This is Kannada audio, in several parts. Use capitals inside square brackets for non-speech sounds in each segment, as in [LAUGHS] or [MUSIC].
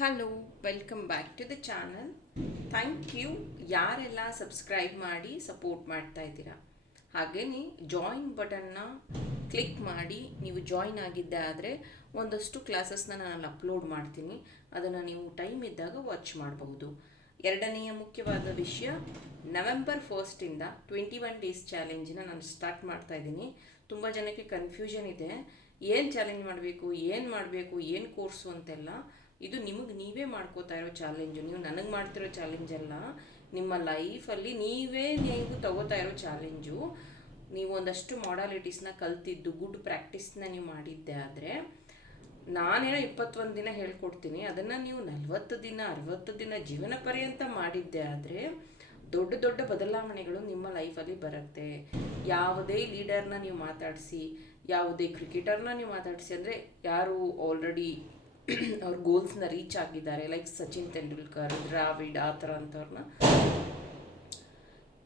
Hello welcome back to the channel thank you ಯಾರೆಲ್ಲ ಸಬ್ಸ್ಕ್ರೈಬ್ ಮಾಡಿ ಸಪೋರ್ಟ್ ಮಾಡ್ತಾ ಇದ್ದೀರಾ? ಹಾಗೆಯೇ ಜಾಯಿನ್ ಬಟನ್ನ ಕ್ಲಿಕ್ ಮಾಡಿ, ನೀವು ಜಾಯಿನ್ ಆಗಿದ್ದೆ ಆದರೆ ಒಂದಷ್ಟು ಕ್ಲಾಸಸ್ನ ನಾನು ಅಪ್ಲೋಡ್ ಮಾಡ್ತೀನಿ. ಅದನ್ನು ನೀವು ಟೈಮ್ ಇದ್ದಾಗ ವಾಚ್ ಮಾಡಬಹುದು. ಎರಡನೆಯ ಮುಖ್ಯವಾದ ವಿಷಯ ನವೆಂಬರ್ ಫಸ್ಟಿಂದ ಟ್ವೆಂಟಿ ಒನ್ ಡೇಸ್ ಚಾಲೆಂಜನ್ನ ನಾನು ಸ್ಟಾರ್ಟ್ ಮಾಡ್ತಾ ಇದ್ದೀನಿ. ತುಂಬ ಜನಕ್ಕೆ ಕನ್ಫ್ಯೂಷನ್ ಇದೆ. ಏನು ಚಾಲೆಂಜ್ ಮಾಡಬೇಕು, ಏನು ಮಾಡಬೇಕು, ಏನು ಕೋರ್ಸು ಅಂತೆಲ್ಲ. ಇದು ನಿಮಗೆ ನೀವೇ ಮಾಡ್ಕೋತಾ ಇರೋ ಚಾಲೆಂಜು. ನೀವು ನನಗೆ ಮಾಡ್ತಿರೋ ಚಾಲೆಂಜ್ ಅಲ್ಲ. ನಿಮ್ಮ ಲೈಫಲ್ಲಿ ನೀವೇ ನೀವು ತಗೋತಾ ಇರೋ ಚಾಲೆಂಜು. ನೀವು ಒಂದಷ್ಟು ಮಾಡಾಲಿಟೀಸ್ನ ಕಲ್ತಿದ್ದು ಗುಡ್ ಪ್ರಾಕ್ಟೀಸ್ನ ನೀವು ಮಾಡಿದ್ದೆ ಆದರೆ, ನಾನೇನೋ ಇಪ್ಪತ್ತೊಂದು ದಿನ ಹೇಳ್ಕೊಡ್ತೀನಿ. ಅದನ್ನು ನೀವು ನಲವತ್ತು ದಿನ, ಅರವತ್ತು ದಿನ ಜೀವನ ಪರ್ಯಂತ ಮಾಡಿದ್ದೆ ಆದರೆ, ದೊಡ್ಡ ದೊಡ್ಡ ಬದಲಾವಣೆಗಳು ನಿಮ್ಮ ಲೈಫಲ್ಲಿ ಬರುತ್ತೆ. ಯಾವುದೇ ಲೀಡರ್ನ ನೀವು ಮಾತಾಡಿಸಿ, ಯಾವುದೇ ಕ್ರಿಕೆಟರ್ನ ನೀವು ಮಾತಾಡಿಸಿ ಅಂದರೆ ಯಾರು ಆಲ್ರೆಡಿ ಅವ್ರ ಗೋಲ್ಸ್ನ ರೀಚ್ ಆಗಿದ್ದಾರೆ. ಲೈಕ್ ಸಚಿನ್ ತೆಂಡೂಲ್ಕರ್ ದ್ರಾವಿಡ್ ಆ ಥರ ಅಂಥವ್ರನ್ನ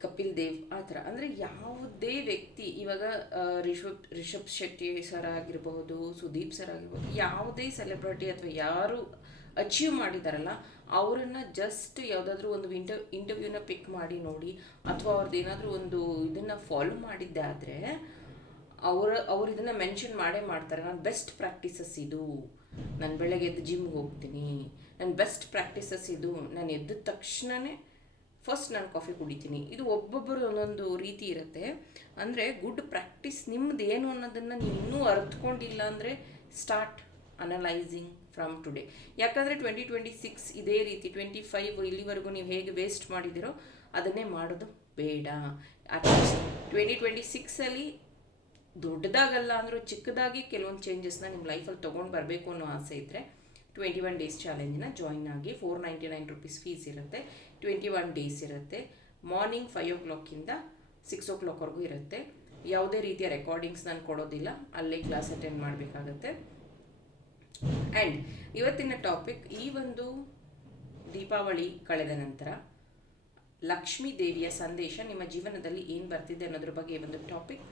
ಕಪಿಲ್ ದೇವ್ ಆ ಥರ. ಅಂದರೆ ಯಾವುದೇ ವ್ಯಕ್ತಿ, ಇವಾಗ ರಿಷಬ್ ರಿಷಬ್ ಶೆಟ್ಟಿ ಸರ್ ಆಗಿರಬಹುದು, ಸುದೀಪ್ ಸರ್ ಆಗಿರ್ಬೋದು ಯಾವುದೇ ಸೆಲೆಬ್ರಿಟಿ ಅಥವಾ ಯಾರು ಅಚೀವ್ ಮಾಡಿದಾರಲ್ಲ, ಅವರನ್ನು ಜಸ್ಟ್ ಯಾವುದಾದ್ರೂ ಒಂದು ಇಂಟರ್ ಇಂಟರ್ವ್ಯೂನ ಪಿಕ್ ಮಾಡಿ ನೋಡಿ, ಅಥವಾ ಅವ್ರದ್ದು ಏನಾದರೂ ಒಂದು ಇದನ್ನು ಫಾಲೋ ಮಾಡಿದ್ದೆ ಆದರೆ, ಅವರ, ಅವ್ರು ಇದನ್ನು ಮೆನ್ಷನ್ ಮಾಡೇ ಮಾಡ್ತಾರೆ. ನಾನು ಬೆಸ್ಟ್ ಪ್ರಾಕ್ಟೀಸಸ್ ಇದು. ನಾನು ಬೆಳಗ್ಗೆ ಎದ್ದು ಜಿಮ್ಗೆ ಹೋಗ್ತೀನಿ. ನನ್ನ ಬೆಸ್ಟ್ ಪ್ರಾಕ್ಟೀಸಸ್ ಇದು. ನಾನು ಎದ್ದ ತಕ್ಷಣವೇ ಫಸ್ಟ್ ನಾನು ಕಾಫಿ ಕುಡಿತೀನಿ. ಇದು ಒಬ್ಬೊಬ್ಬರು ಒಂದೊಂದು ರೀತಿ ಇರುತ್ತೆ. ಅಂದರೆ ಗುಡ್ ಪ್ರಾಕ್ಟೀಸ್ ನಿಮ್ಮದು ಏನು ಅನ್ನೋದನ್ನು ನೀವು ಇನ್ನೂ ಅರ್ಥಕೊಂಡಿಲ್ಲ ಅಂದರೆ ಸ್ಟಾರ್ಟ್ ಅನಲೈಸಿಂಗ್ ಫ್ರಮ್ ಟುಡೇ ಯಾಕಂದರೆ ಟ್ವೆಂಟಿ ಟ್ವೆಂಟಿ ಸಿಕ್ಸ್ ಇದೇ ರೀತಿ ಟ್ವೆಂಟಿ ಫೈವ್ ಇಲ್ಲಿವರೆಗೂ ನೀವು ಹೇಗೆ ವೇಸ್ಟ್ ಮಾಡಿದಿರೋ ಅದನ್ನೇ ಮಾಡೋದು ಬೇಡ. ಅಟ್ಲೀಸ್ಟ್ ಟ್ವೆಂಟಿ ಟ್ವೆಂಟಿ ಸಿಕ್ಸಲ್ಲಿ ದೊಡ್ಡದಾಗಲ್ಲ ಅಂದರೂ ಚಿಕ್ಕದಾಗಿ ಕೆಲವೊಂದು ಚೇಂಜಸ್ನ ನಿಮ್ಮ ಲೈಫಲ್ಲಿ ತೊಗೊಂಡು ಬರಬೇಕು ಅನ್ನೋ ಆಸೆ ಇದ್ದರೆ ಟ್ವೆಂಟಿ ಒನ್ ಡೇಸ್ ಚಾಲೆಂಜಿನ ಜಾಯಿನ್ ಆಗಿ four ninety nine rupees fees ಇರುತ್ತೆ. ಟ್ವೆಂಟಿ ಒನ್ ಡೇಸ್ ಇರುತ್ತೆ. ಮಾರ್ನಿಂಗ್ ಫೈವ್ ಓ ಕ್ಲಾಕಿಂದ ಸಿಕ್ಸ್ ಓ ಕ್ಲಾಕ್ವರೆಗೂ ಇರುತ್ತೆ. ಯಾವುದೇ ರೀತಿಯ ರೆಕಾರ್ಡಿಂಗ್ಸ್ ನಾನು ಕೊಡೋದಿಲ್ಲ. ಅಲ್ಲೇ ಕ್ಲಾಸ್ ಅಟೆಂಡ್ ಮಾಡಬೇಕಾಗತ್ತೆ. ಆ್ಯಂಡ್ ಇವತ್ತಿನ ಟಾಪಿಕ್ ಈ ಒಂದು ದೀಪಾವಳಿ ಕಳೆದ ನಂತರ ಲಕ್ಷ್ಮೀ ದೇವಿಯ ಸಂದೇಶ ನಿಮ್ಮ ಜೀವನದಲ್ಲಿ ಏನು ಬರ್ತಿದೆ ಅನ್ನೋದ್ರ ಬಗ್ಗೆ ಒಂದು ಟಾಪಿಕ್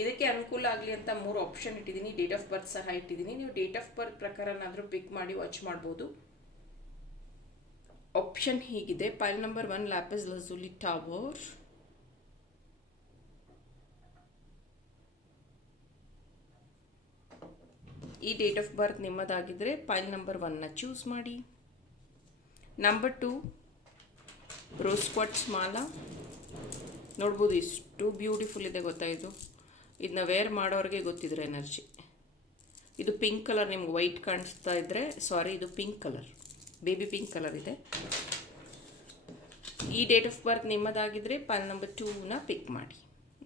ಇದಕ್ಕೆ ಅನುಕೂಲ ಆಗಲಿ ಅಂತ ಮೂರು ಆಪ್ಷನ್ ಇಟ್ಟಿದ್ದೀನಿ. ಡೇಟ್ ಆಫ್ ಬರ್ತ್ ಸಹ ಇಟ್ಟಿದ್ದೀನಿ. ನೀವು ಡೇಟ್ ಆಫ್ ಬರ್ತ್ ಪ್ರಕಾರನಾದರೂ ಪಿಕ್ ಮಾಡಿ ವಾಚ್ ಮಾಡ್ಬೋದು. ಆಪ್ಷನ್ ಹೀಗಿದೆ. Pile number one lapis lazuli tower ಈ ಡೇಟ್ ಆಫ್ ಬರ್ತ್ ನಿಮ್ಮದಾಗಿದ್ದರೆ ಪೈಲ್ ನಂಬರ್ ಒನ್ನ ಚೂಸ್ ಮಾಡಿ. ನಂಬರ್ ಟು ರೋಸ್ಕ್ವಾಟ್ಸ್ ಮಾಲಾ. ನೋಡ್ಬೋದು, ಎಷ್ಟು ಬ್ಯೂಟಿಫುಲ್ ಇದೆ ಗೊತ್ತಾಯಿತು ಇದನ್ನ ವೇರ್ ಮಾಡೋರಿಗೆ ಗೊತ್ತಿದ್ರೆ ಎನರ್ಜಿ ಇದು ಪಿಂಕ್ ಕಲರ್ ನಿಮ್ಗೆ ವೈಟ್ ಕಾಣಿಸ್ತಾ ಇದ್ದರೆ ಸಾರಿ ಇದು pink colour baby pink colour ಇದೆ. ಈ ಡೇಟ್ ಆಫ್ ಬರ್ತ್ ನಿಮ್ಮದಾಗಿದ್ದರೆ ಪಾಲ್ ನಂಬರ್ ಟೂನ ಪಿಕ್ ಮಾಡಿ.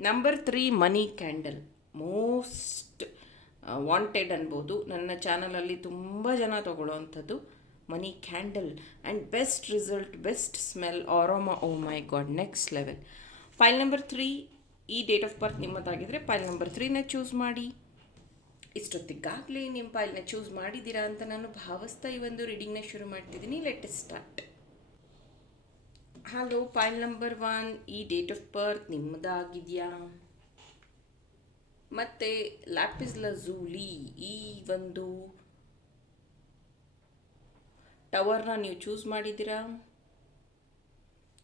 Number three money candle most wanted ಅನ್ಬೋದು. ನನ್ನ ಚಾನಲಲ್ಲಿ ತುಂಬ ಜನ ತೊಗೊಳ್ಳೋವಂಥದ್ದು money candle and best result best smell aroma oh my god next level pile number three ಈ ಡೇಟ್ ಆಫ್ ಬರ್ತ್ ನಿಮ್ಮದಾಗಿದ್ದರೆ ಫೈಲ್ ನಂಬರ್ ತ್ರೀನ ಚೂಸ್ ಮಾಡಿ. ಇಷ್ಟೊತ್ತಿಗಾಗಲೇ ನಿಮ್ಮ ಫೈಲ್ನ ಚೂಸ್ ಮಾಡಿದ್ದೀರಾ ಅಂತ ನಾನು ಭಾವಿಸ್ತಾ ಈ ಒಂದು ರೀಡಿಂಗ್ನ ಶುರು ಮಾಡ್ತಿದ್ದೀನಿ. Let start hello pile number one ಈ ಡೇಟ್ ಆಫ್ ಬರ್ತ್ ನಿಮ್ಮದಾಗಿದೆಯಾ? ಮತ್ತು ಲ್ಯಾಪಿಸ್ ಲಜೂಲಿ ಈ ಒಂದು ಟವರ್ನ ನೀವು ಚೂಸ್ ಮಾಡಿದ್ದೀರಾ?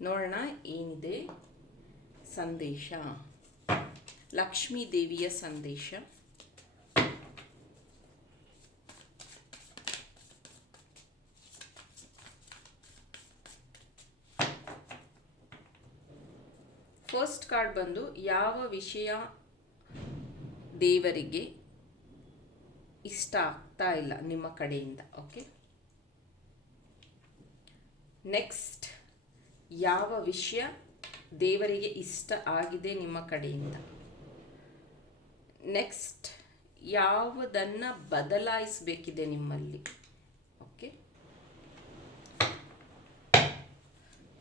ನೋಡೋಣ, ಏನಿದೆ? ಸಂದೇಶ. ಲಕ್ಷ್ಮೀ ದೇವಿಯ ಸಂದೇಶ. ಫಸ್ಟ್ ಕಾರ್ಡ್ ಬಂದು ಯಾವ ವಿಷಯ ದೇವರಿಗೆ ಇಷ್ಟ ಆಗ್ತಾ ಇಲ್ಲ ನಿಮ್ಮ ಕಡೆಯಿಂದ ಓಕೆ ನೆಕ್ಸ್ಟ್ ಯಾವ ವಿಷಯ ದೇವರಿಗೆ ಇಷ್ಟ ಆಗಿದೆ ನಿಮ್ಮ ಕಡೆಯಿಂದ? ನೆಕ್ಸ್ಟ್ ಯಾವುದನ್ನು ಬದಲಾಯಿಸಬೇಕಿದೆ ನಿಮ್ಮಲ್ಲಿ? ಓಕೆ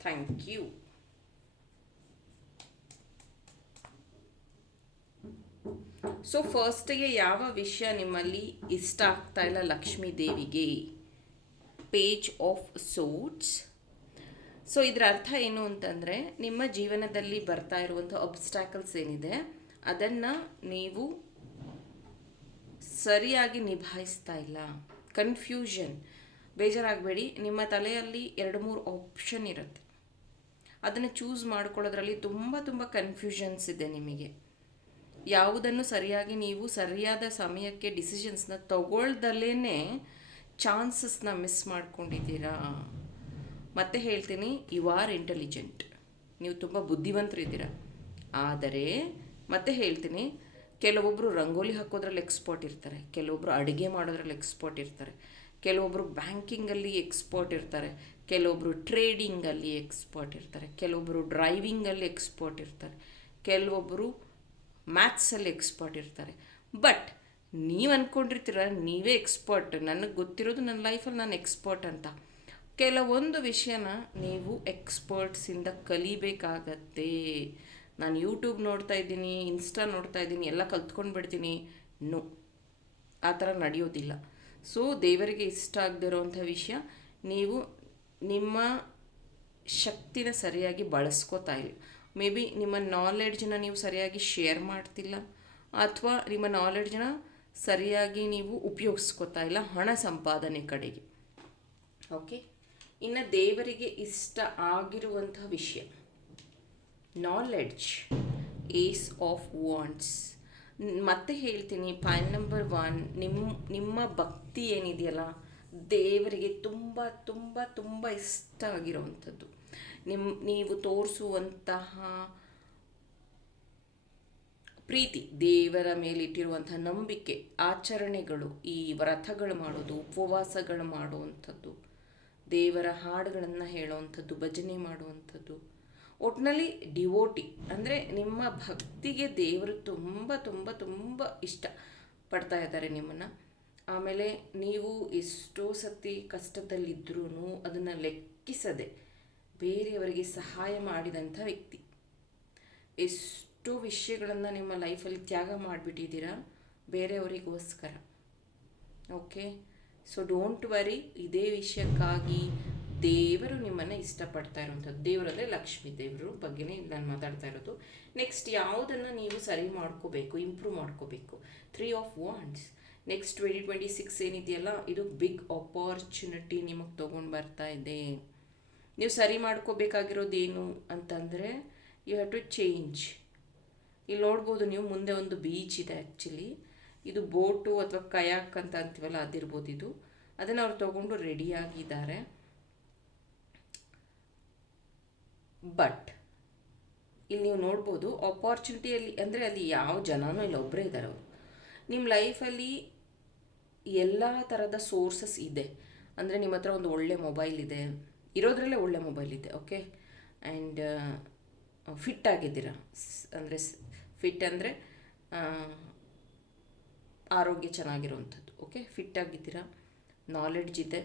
ಥ್ಯಾಂಕ್ ಯು ಸೊ ಫಸ್ಟಿಗೆ ಯಾವ ವಿಷಯ ನಿಮ್ಮಲ್ಲಿ ಇಷ್ಟ ಆಗ್ತಾ ಇಲ್ಲ ಲಕ್ಷ್ಮೀ ದೇವಿಗೆ? ಪೇಜ್ ಆಫ್ ಸೋಟ್ಸ್ ಸೊ ಇದರ ಅರ್ಥ ಏನು ಅಂತಂದರೆ ನಿಮ್ಮ ಜೀವನದಲ್ಲಿ ಬರ್ತಾ ಇರುವಂಥ ಅಬ್ಸ್ಟ್ಯಾಕಲ್ಸ್ ಏನಿದೆ ಅದನ್ನು ನೀವು ಸರಿಯಾಗಿ ನಿಭಾಯಿಸ್ತಾ ಇಲ್ಲ. ಕನ್ಫ್ಯೂಷನ್ ಬೇಜಾರಾಗಬೇಡಿ. ನಿಮ್ಮ ತಲೆಯಲ್ಲಿ ಎರಡು ಮೂರು ಆಪ್ಷನ್ ಇರುತ್ತೆ. ಅದನ್ನು ಚೂಸ್ ಮಾಡ್ಕೊಳ್ಳೋದ್ರಲ್ಲಿ ತುಂಬ ತುಂಬ ಕನ್ಫ್ಯೂಷನ್ಸ್ ಇದೆ ನಿಮಗೆ. ಯಾವುದನ್ನು ಸರಿಯಾಗಿ ನೀವು ಸರಿಯಾದ ಸಮಯಕ್ಕೆ ಡಿಸಿಷನ್ಸ್ನ ತಗೊಳ್ದಲ್ಲೇ ಚಾನ್ಸಸ್ನ ಮಿಸ್ ಮಾಡ್ಕೊಂಡಿದ್ದೀರಾ? ಮತ್ತೆ ಹೇಳ್ತೀನಿ ಯು ಆರ್ ಇಂಟೆಲಿಜೆಂಟ್ ನೀವು ತುಂಬ ಬುದ್ಧಿವಂತರಿದ್ದೀರ? ಆದರೆ ಮತ್ತೆ ಹೇಳ್ತೀನಿ ಕೆಲವೊಬ್ಬರು ರಂಗೋಲಿ ಹಾಕೋದ್ರಲ್ಲಿ ಎಕ್ಸ್ಪರ್ಟ್ ಇರ್ತಾರೆ ಕೆಲವೊಬ್ಬರು ಅಡುಗೆ ಮಾಡೋದ್ರಲ್ಲಿ ಎಕ್ಸ್ಪರ್ಟ್ ಇರ್ತಾರೆ ಕೆಲವೊಬ್ಬರು ಬ್ಯಾಂಕಿಂಗಲ್ಲಿ ಎಕ್ಸ್ಪರ್ಟ್ ಇರ್ತಾರೆ ಕೆಲವೊಬ್ಬರು ಟ್ರೇಡಿಂಗಲ್ಲಿ ಎಕ್ಸ್ಪರ್ಟ್ ಇರ್ತಾರೆ ಕೆಲವೊಬ್ಬರು ಡ್ರೈವಿಂಗಲ್ಲಿ ಎಕ್ಸ್ಪರ್ಟ್ ಇರ್ತಾರೆ ಕೆಲವೊಬ್ಬರು ಮ್ಯಾಥ್ಸಲ್ಲಿ ಎಕ್ಸ್ಪರ್ಟ್ ಇರ್ತಾರೆ. ಬಟ್ ನೀವು ಅಂದ್ಕೊಂಡಿರ್ತೀರ ನೀವೇ ಎಕ್ಸ್ಪರ್ಟ್ ನನಗೆ ಗೊತ್ತಿರೋದು ನನ್ನ ಲೈಫಲ್ಲಿ ನಾನು ಎಕ್ಸ್ಪರ್ಟ್ ಅಂತ. ಕೆಲವೊಂದು ವಿಷಯನ ನೀವು ಎಕ್ಸ್ಪರ್ಟ್ಸಿಂದ ಕಲಿಬೇಕಾಗತ್ತೆ. ನಾನು ಯೂಟ್ಯೂಬ್ ನೋಡ್ತಾ ಇದ್ದೀನಿ ಇನ್ಸ್ಟಾ ನೋಡ್ತಾ ಇದ್ದೀನಿ, ಎಲ್ಲ ಕಲ್ತ್ಕೊಂಡು ಬಿಡ್ತೀನಿ. ನೋ ಆ ಥರ ನಡೆಯೋದಿಲ್ಲ. ಸೊ ದೇವರಿಗೆ ಇಷ್ಟ ಆಗದಿರೋವಂಥ ವಿಷಯ ನೀವು ನಿಮ್ಮ ಶಕ್ತಿನ ಸರಿಯಾಗಿ ಬಳಸ್ಕೋತಾ ಇಲ್ಲ ಮೇ ಬಿ ನಿಮ್ಮ ನಾಲೆಡ್ಜನ್ನ ನೀವು ಸರಿಯಾಗಿ ಶೇರ್ ಮಾಡ್ತಿಲ್ಲ, ಅಥವಾ ನಿಮ್ಮ ನಾಲೆಡ್ಜನ್ನ ಸರಿಯಾಗಿ ನೀವು ಉಪಯೋಗಿಸ್ಕೋತಾ ಇಲ್ಲ ಹಣ ಸಂಪಾದನೆ ಕಡೆಗೆ. ಓಕೆ ಇನ್ನು ದೇವರಿಗೆ ಇಷ್ಟ ಆಗಿರುವಂಥ ವಿಷಯ. ನಾಲೆಡ್ಜ್ ಏಸ್ ಆಫ್ ವಾಂಟ್ಸ್ ಮತ್ತೆ ಹೇಳ್ತೀನಿ ಪಾಯಿಂಟ್ ನಂಬರ್ ಒನ್ ನಿಮ್ಮ ನಿಮ್ಮ ಭಕ್ತಿ ಏನಿದೆಯಲ್ಲ, ದೇವರಿಗೆ ತುಂಬ ತುಂಬ ತುಂಬ ಇಷ್ಟ ಆಗಿರುವಂಥದ್ದು ನಿಮ್ಮ ನೀವು ತೋರಿಸುವಂತಹ ಪ್ರೀತಿ, ದೇವರ ಮೇಲೆ ಇಟ್ಟಿರುವಂತಹ ನಂಬಿಕೆ, ಆಚರಣೆಗಳು, ಈ ವ್ರತಗಳು ಮಾಡೋದು, ಉಪವಾಸಗಳು ಮಾಡುವಂಥದ್ದು, ದೇವರ ಹಾಡುಗಳನ್ನು ಹೇಳುವಂಥದ್ದು, ಭಜನೆ ಮಾಡುವಂಥದ್ದು ಒಟ್ಟಿನಲ್ಲಿ ಡಿವೋಟಿ ಅಂದರೆ ನಿಮ್ಮ ಭಕ್ತಿಗೆ ದೇವರು ತುಂಬ ತುಂಬ ತುಂಬ ಇಷ್ಟ ಪಡ್ತಾ ಇದ್ದಾರೆ ನಿಮ್ಮನ್ನು. ಆಮೇಲೆ ನೀವು ಎಷ್ಟೋ ಸತಿ ಕಷ್ಟದಲ್ಲಿದ್ದರೂ ಅದನ್ನು ಲೆಕ್ಕಿಸದೆ ಬೇರೆಯವರಿಗೆ ಸಹಾಯ ಮಾಡಿದಂಥ ವ್ಯಕ್ತಿ. ಎಷ್ಟೋ ವಿಷಯಗಳನ್ನು ನಿಮ್ಮ ಲೈಫಲ್ಲಿ ತ್ಯಾಗ ಮಾಡಿಬಿಟ್ಟಿದ್ದೀರಾ ಬೇರೆಯವರಿಗೋಸ್ಕರ. ಓಕೆ ಸೊ ಡೋಂಟ್ ವರಿ ಇದೇ ವಿಷಯಕ್ಕಾಗಿ ದೇವರು ನಿಮ್ಮನ್ನು ಇಷ್ಟಪಡ್ತಾ ಇರುವಂಥದ್ದು. ದೇವರಲ್ಲೇ ಲಕ್ಷ್ಮೀ ದೇವರು ಬಗ್ಗೆನೇ ನಾನು ಮಾತಾಡ್ತಾ ಇರೋದು. ನೆಕ್ಸ್ಟ್ ಯಾವುದನ್ನು ನೀವು ಸರಿ ಮಾಡ್ಕೋಬೇಕು ಇಂಪ್ರೂವ್ ಮಾಡ್ಕೋಬೇಕು? Three of wands next twenty twenty six ಏನಿದೆಯಲ್ಲ, ಇದು ಬಿಗ್ ಆಪರ್ಚುನಿಟಿ ನಿಮಗೆ ತೊಗೊಂಡು ಬರ್ತಾ ಇದೆ. ನೀವು ಸರಿ ಮಾಡ್ಕೋಬೇಕಾಗಿರೋದೇನು ಅಂತಂದರೆ ಯು ಹ್ಯಾವ್ ಟು ಚೇಂಜ್ ಇಲ್ಲಿ ನೋಡ್ಬೋದು, ನೀವು ಮುಂದೆ ಒಂದು ಬೀಚ್ ಇದೆ ಆ್ಯಕ್ಚುಲಿ ಇದು ಬೋಟು ಅಥವಾ ಕಯಾಕ್ ಅಂತ ಅಂತೀವಲ್ಲ, ಅದಿರ್ಬೋದು ಇದು. ಅದನ್ನು ಅವ್ರು ತೊಗೊಂಡು ರೆಡಿಯಾಗಿದ್ದಾರೆ ಬಟ್ ಇಲ್ಲಿ ನೀವು ನೋಡ್ಬೋದು ಆಪರ್ಚುನಿಟಿಯಲ್ಲಿ ಅಂದರೆ ಅಲ್ಲಿ ಯಾವ ಜನನೂ ಇಲ್ಲ ಒಬ್ಬರೇ ಇದ್ದಾರೆ ಅವರು. ನಿಮ್ಮ ಲೈಫಲ್ಲಿ ಎಲ್ಲ ಥರದ ಸೋರ್ಸಸ್ ಇದೆ. ಅಂದರೆ ನಿಮ್ಮ ಹತ್ರ ಒಂದು ಒಳ್ಳೆ ಮೊಬೈಲ್ ಇದೆ. ಇರೋದ್ರಲ್ಲೇ ಒಳ್ಳೆ ಮೊಬೈಲ್ ಇದೆ ಓಕೆ ಆ್ಯಂಡ್ ಫಿಟ್ ಆಗಿದ್ದೀರ? ಅಂದರೆ ಫಿಟ್ ಅಂದರೆ ಆರೋಗ್ಯ ಚೆನ್ನಾಗಿರುವಂಥದ್ದು ಓಕೆ ಫಿಟ್ ಆಗಿದ್ದೀರಾ? ನಾಲೆಡ್ಜ್ ಇದೆ.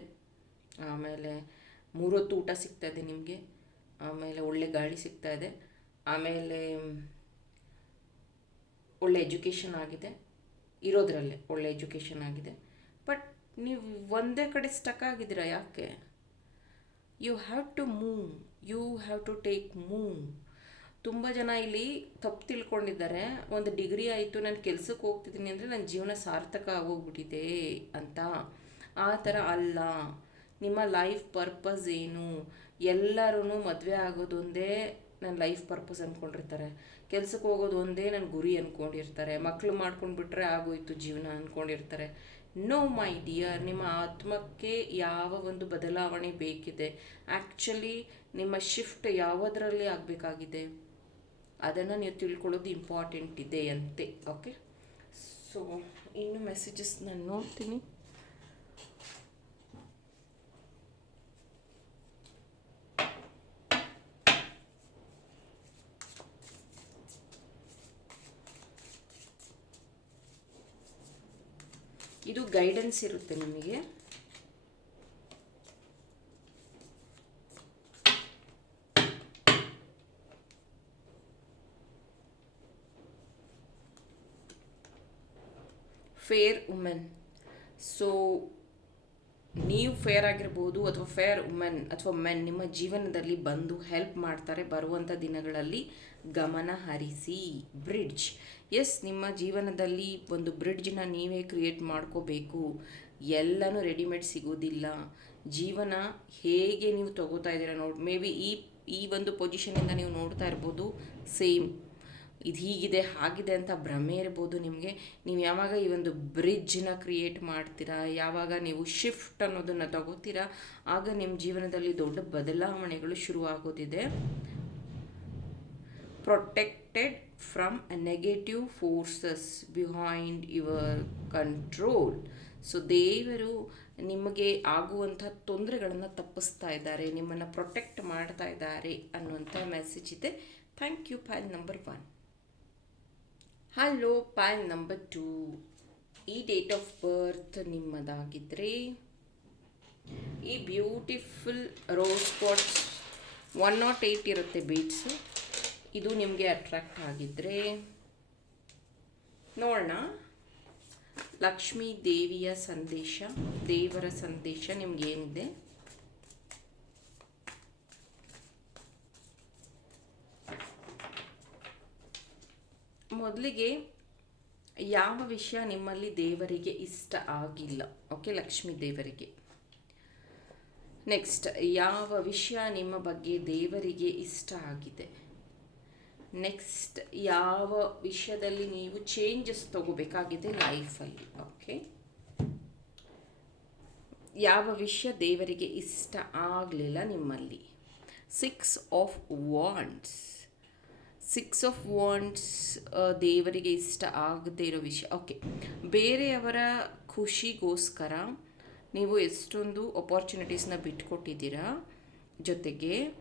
ಆಮೇಲೆ ಮೂರೊತ್ತು ಊಟ ಸಿಗ್ತಾ ಇದೆ ನಿಮಗೆ. ಆಮೇಲೆ ಒಳ್ಳೆ ಗಾಳಿ ಸಿಗ್ತಾ ಇದೆ. ಆಮೇಲೆ ಒಳ್ಳೆ ಎಜುಕೇಷನ್ ಆಗಿದೆ. ಇರೋದ್ರಲ್ಲೇ ಒಳ್ಳೆ ಎಜುಕೇಷನ್ ಆಗಿದೆ. ಬಟ್ ನೀವು ಒಂದೇ ಕಡೆ ಸ್ಟಕ್ ಆಗಿದ್ದೀರಾ ಯಾಕೆ? You have to move, you have to take move. ತುಂಬ ಜನ ಇಲ್ಲಿ ತಪ್ಪು ತಿಳ್ಕೊಂಡಿದ್ದಾರೆ. ಒಂದು ಡಿಗ್ರಿ ಆಯಿತು, ನಾನು ಕೆಲಸಕ್ಕೆ ಹೋಗ್ತಿದ್ದೀನಿ ಅಂದರೆ ನನ್ನ ಜೀವನ ಸಾರ್ಥಕ ಆಗೋಗ್ಬಿಟ್ಟಿದೆ ಅಂತ. ಆ ಥರ ಅಲ್ಲ. ನಿಮ್ಮ ಲೈಫ್ ಪರ್ಪಸ್ ಏನು? ಎಲ್ಲರೂ ಮದುವೆ ಆಗೋದೊಂದೇ ನನ್ನ ಲೈಫ್ ಪರ್ಪಸ್ ಅಂದ್ಕೊಂಡಿರ್ತಾರೆ ಕೆಲ್ಸಕ್ಕೆ ಹೋಗೋದು ಒಂದೇ ನನ್ನ ಗುರಿ ಅಂದ್ಕೊಂಡಿರ್ತಾರೆ ಮಕ್ಕಳು ಮಾಡ್ಕೊಂಡ್ಬಿಟ್ರೆ ಆಗೋಯ್ತು ಜೀವನ ಅಂದ್ಕೊಂಡಿರ್ತಾರೆ ನೋ ಮೈ ಡಿಯರ್ ನಿಮ್ಮ ಆತ್ಮಕ್ಕೆ ಯಾವ ಒಂದು ಬದಲಾವಣೆ ಬೇಕಿದೆ? ಆ್ಯಕ್ಚುಲಿ ನಿಮ್ಮ ಶಿಫ್ಟ್ ಯಾವುದರಲ್ಲಿ ಆಗಬೇಕಾಗಿದೆ? ಅದನ್ನು ನೀವು ತಿಳ್ಕೊಳ್ಳೋದು ಇಂಪಾರ್ಟೆಂಟ್ ಇದೆ ಅಂತೆ ಓಕೆ ಸೊ ಇನ್ನು ಮೆಸೇಜಸ್ ನಾನು ನೋಡ್ತೀನಿ. ಇದು ಗೈಡೆನ್ಸ್ ಇರುತ್ತೆ ನಿಮಗೆ. ಫೇರ್ ವುಮೆನ್ ಸೊ ನೀವು ಫೇರ್ ಆಗಿರ್ಬೋದು ಅಥವಾ ಫೇರ್ ವುಮೆನ್ ಅಥವಾ ಮೆನ್ ನಿಮ್ಮ ಜೀವನದಲ್ಲಿ ಬಂದು ಹೆಲ್ಪ್ ಮಾಡ್ತಾರೆ ಬರುವಂಥ ದಿನಗಳಲ್ಲಿ ಗಮನ ಹರಿಸಿ ಬ್ರಿಡ್ಜ್ ಎಸ್ ನಿಮ್ಮ ಜೀವನದಲ್ಲಿ ಒಂದು ಬ್ರಿಡ್ಜ್ನ ನೀವೇ ಕ್ರಿಯೇಟ್ ಮಾಡ್ಕೋಬೇಕು. ಎಲ್ಲನೂ ರೆಡಿಮೇಡ್ ಸಿಗೋದಿಲ್ಲ. ಜೀವನ ಹೇಗೆ ನೀವು ತಗೋತಾ ಇದ್ದೀರಾ ನೋಡಿ ಮೇ ಬಿ ಈ ಈ ಒಂದು ಪೊಸಿಷನಿಂದ ನೀವು ನೋಡ್ತಾ ಇರ್ಬೋದು ಸೇಮ್ ಇದು ಹೀಗಿದೆ, ಹಾಗಿದೆ ಅಂತ ಭ್ರಮೆ ಇರ್ಬೋದು ನಿಮಗೆ. ನೀವು ಯಾವಾಗ ಈ ಒಂದು ಬ್ರಿಡ್ಜನ್ನ ಕ್ರಿಯೇಟ್ ಮಾಡ್ತೀರಾ, ಯಾವಾಗ ನೀವು ಶಿಫ್ಟ್ ಅನ್ನೋದನ್ನು ತಗೋತೀರಾ, ಆಗ ನಿಮ್ಮ ಜೀವನದಲ್ಲಿ ದೊಡ್ಡ ಬದಲಾವಣೆಗಳು ಶುರುವಾಗೋದಿದೆ. Protected from negative forces behind your control so ದೇವರು ನಿಮಗೆ ಆಗುವಂಥ ತೊಂದರೆಗಳನ್ನು ತಪ್ಪಿಸ್ತಾ ಇದ್ದಾರೆ, ನಿಮ್ಮನ್ನು ಪ್ರೊಟೆಕ್ಟ್ ಮಾಡ್ತಾ ಇದ್ದಾರೆ ಅನ್ನುವಂಥ ಮೆಸೇಜ್ ಇದೆ. Thank you pile number one hello pile number two ಈ ಡೇಟ್ ಆಫ್ ಬರ್ತ್ ನಿಮ್ಮದಾಗಿದ್ದರೆ ಈ beautiful rose spots one nought eight ಇರುತ್ತೆ ಬೀಟ್ಸು ಇದು ನಿಮಗೆ ಅಟ್ರಾಕ್ಟ್ ಆಗಿದ್ರೆ ನೋಡೋಣ. ಲಕ್ಷ್ಮೀ ದೇವಿಯ ಸಂದೇಶ, ದೇವರ ಸಂದೇಶ ನಿಮ್ಗೇನಿದೆ ಮೊದಲಿಗೆ ಯಾವ ವಿಷಯ ನಿಮ್ಮಲ್ಲಿ ದೇವರಿಗೆ ಇಷ್ಟ ಆಗಿಲ್ಲ? ಓಕೆ ಲಕ್ಷ್ಮೀ ದೇವರಿಗೆ. ನೆಕ್ಸ್ಟ್ ಯಾವ ವಿಷಯ ನಿಮ್ಮ ಬಗ್ಗೆ ದೇವರಿಗೆ ಇಷ್ಟ ಆಗಿದೆ? ನೆಕ್ಸ್ಟ್ ಯಾವ ವಿಷಯದಲ್ಲಿ ನೀವು ಚೇಂಜಸ್ ತಗೋಬೇಕಾಗಿದೆ ಲೈಫಲ್ಲಿ ಓಕೆ ಯಾವ ವಿಷಯ ದೇವರಿಗೆ ಇಷ್ಟ ಆಗಲಿಲ್ಲ ನಿಮ್ಮಲ್ಲಿ? Six of wands six of wands ದೇವರಿಗೆ ಇಷ್ಟ ಆಗದೇ ಇರೋ ವಿಷಯ ಓಕೆ ಬೇರೆಯವರ ಖುಷಿಗೋಸ್ಕರ ನೀವು ಎಷ್ಟೊಂದು ಅಪಾರ್ಚುನಿಟೀಸ್ನ ಬಿಟ್ಕೊಟ್ಟಿದ್ದೀರಾ ಜೊತೆಗೆ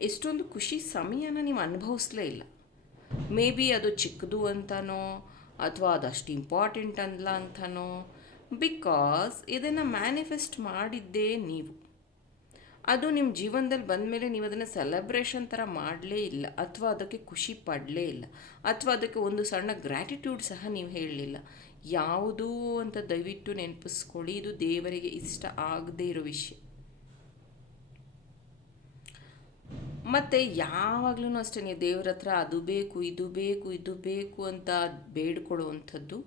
ಎಷ್ಟೊಂದು ಖುಷಿ ಸಮಯನ ನೀವು ಅನುಭವಿಸ್ಲೇ ಇಲ್ಲ. ಮೇ ಬಿ ಅದು ಚಿಕ್ಕದು ಅಂತನೋ, ಅಥವಾ ಅದಷ್ಟು ಇಂಪಾರ್ಟೆಂಟ್ ಅಲ್ಲ ಅಂತನೋ ಬಿಕಾಸ್ ಇದನ್ನು ಮ್ಯಾನಿಫೆಸ್ಟ್ ಮಾಡಿದ್ದೇ ನೀವು. ಅದು ನಿಮ್ಮ ಜೀವನದಲ್ಲಿ ಬಂದಮೇಲೆ ನೀವು ಅದನ್ನು ಸೆಲೆಬ್ರೇಷನ್ ಥರ ಮಾಡಲೇ ಇಲ್ಲ, ಅಥವಾ ಅದಕ್ಕೆ ಖುಷಿ ಪಡಲೇ ಇಲ್ಲ, ಅಥವಾ ಅದಕ್ಕೆ ಒಂದು ಸಣ್ಣ ಗ್ರ್ಯಾಟಿಟ್ಯೂಡ್ ಸಹ ನೀವು ಹೇಳಲಿಲ್ಲ. ಯಾವುದು ಅಂತ ದಯವಿಟ್ಟು ನೆನಪಿಸ್ಕೊಳ್ಳಿ, ಇದು ದೇವರಿಗೆ ಇಷ್ಟ ಆಗದೇ ಇರೋ ವಿಷಯ. ಮತ್ತು ಯಾವಾಗ್ಲೂ ಅಷ್ಟೇ, ನೀವು ದೇವ್ರ ಹತ್ರ ಅದು ಬೇಕು, ಇದು ಬೇಕು ಇದು ಬೇಕು ಅಂತ ಬೇಡ್ಕೊಳ್ಳುವಂಥದ್ದು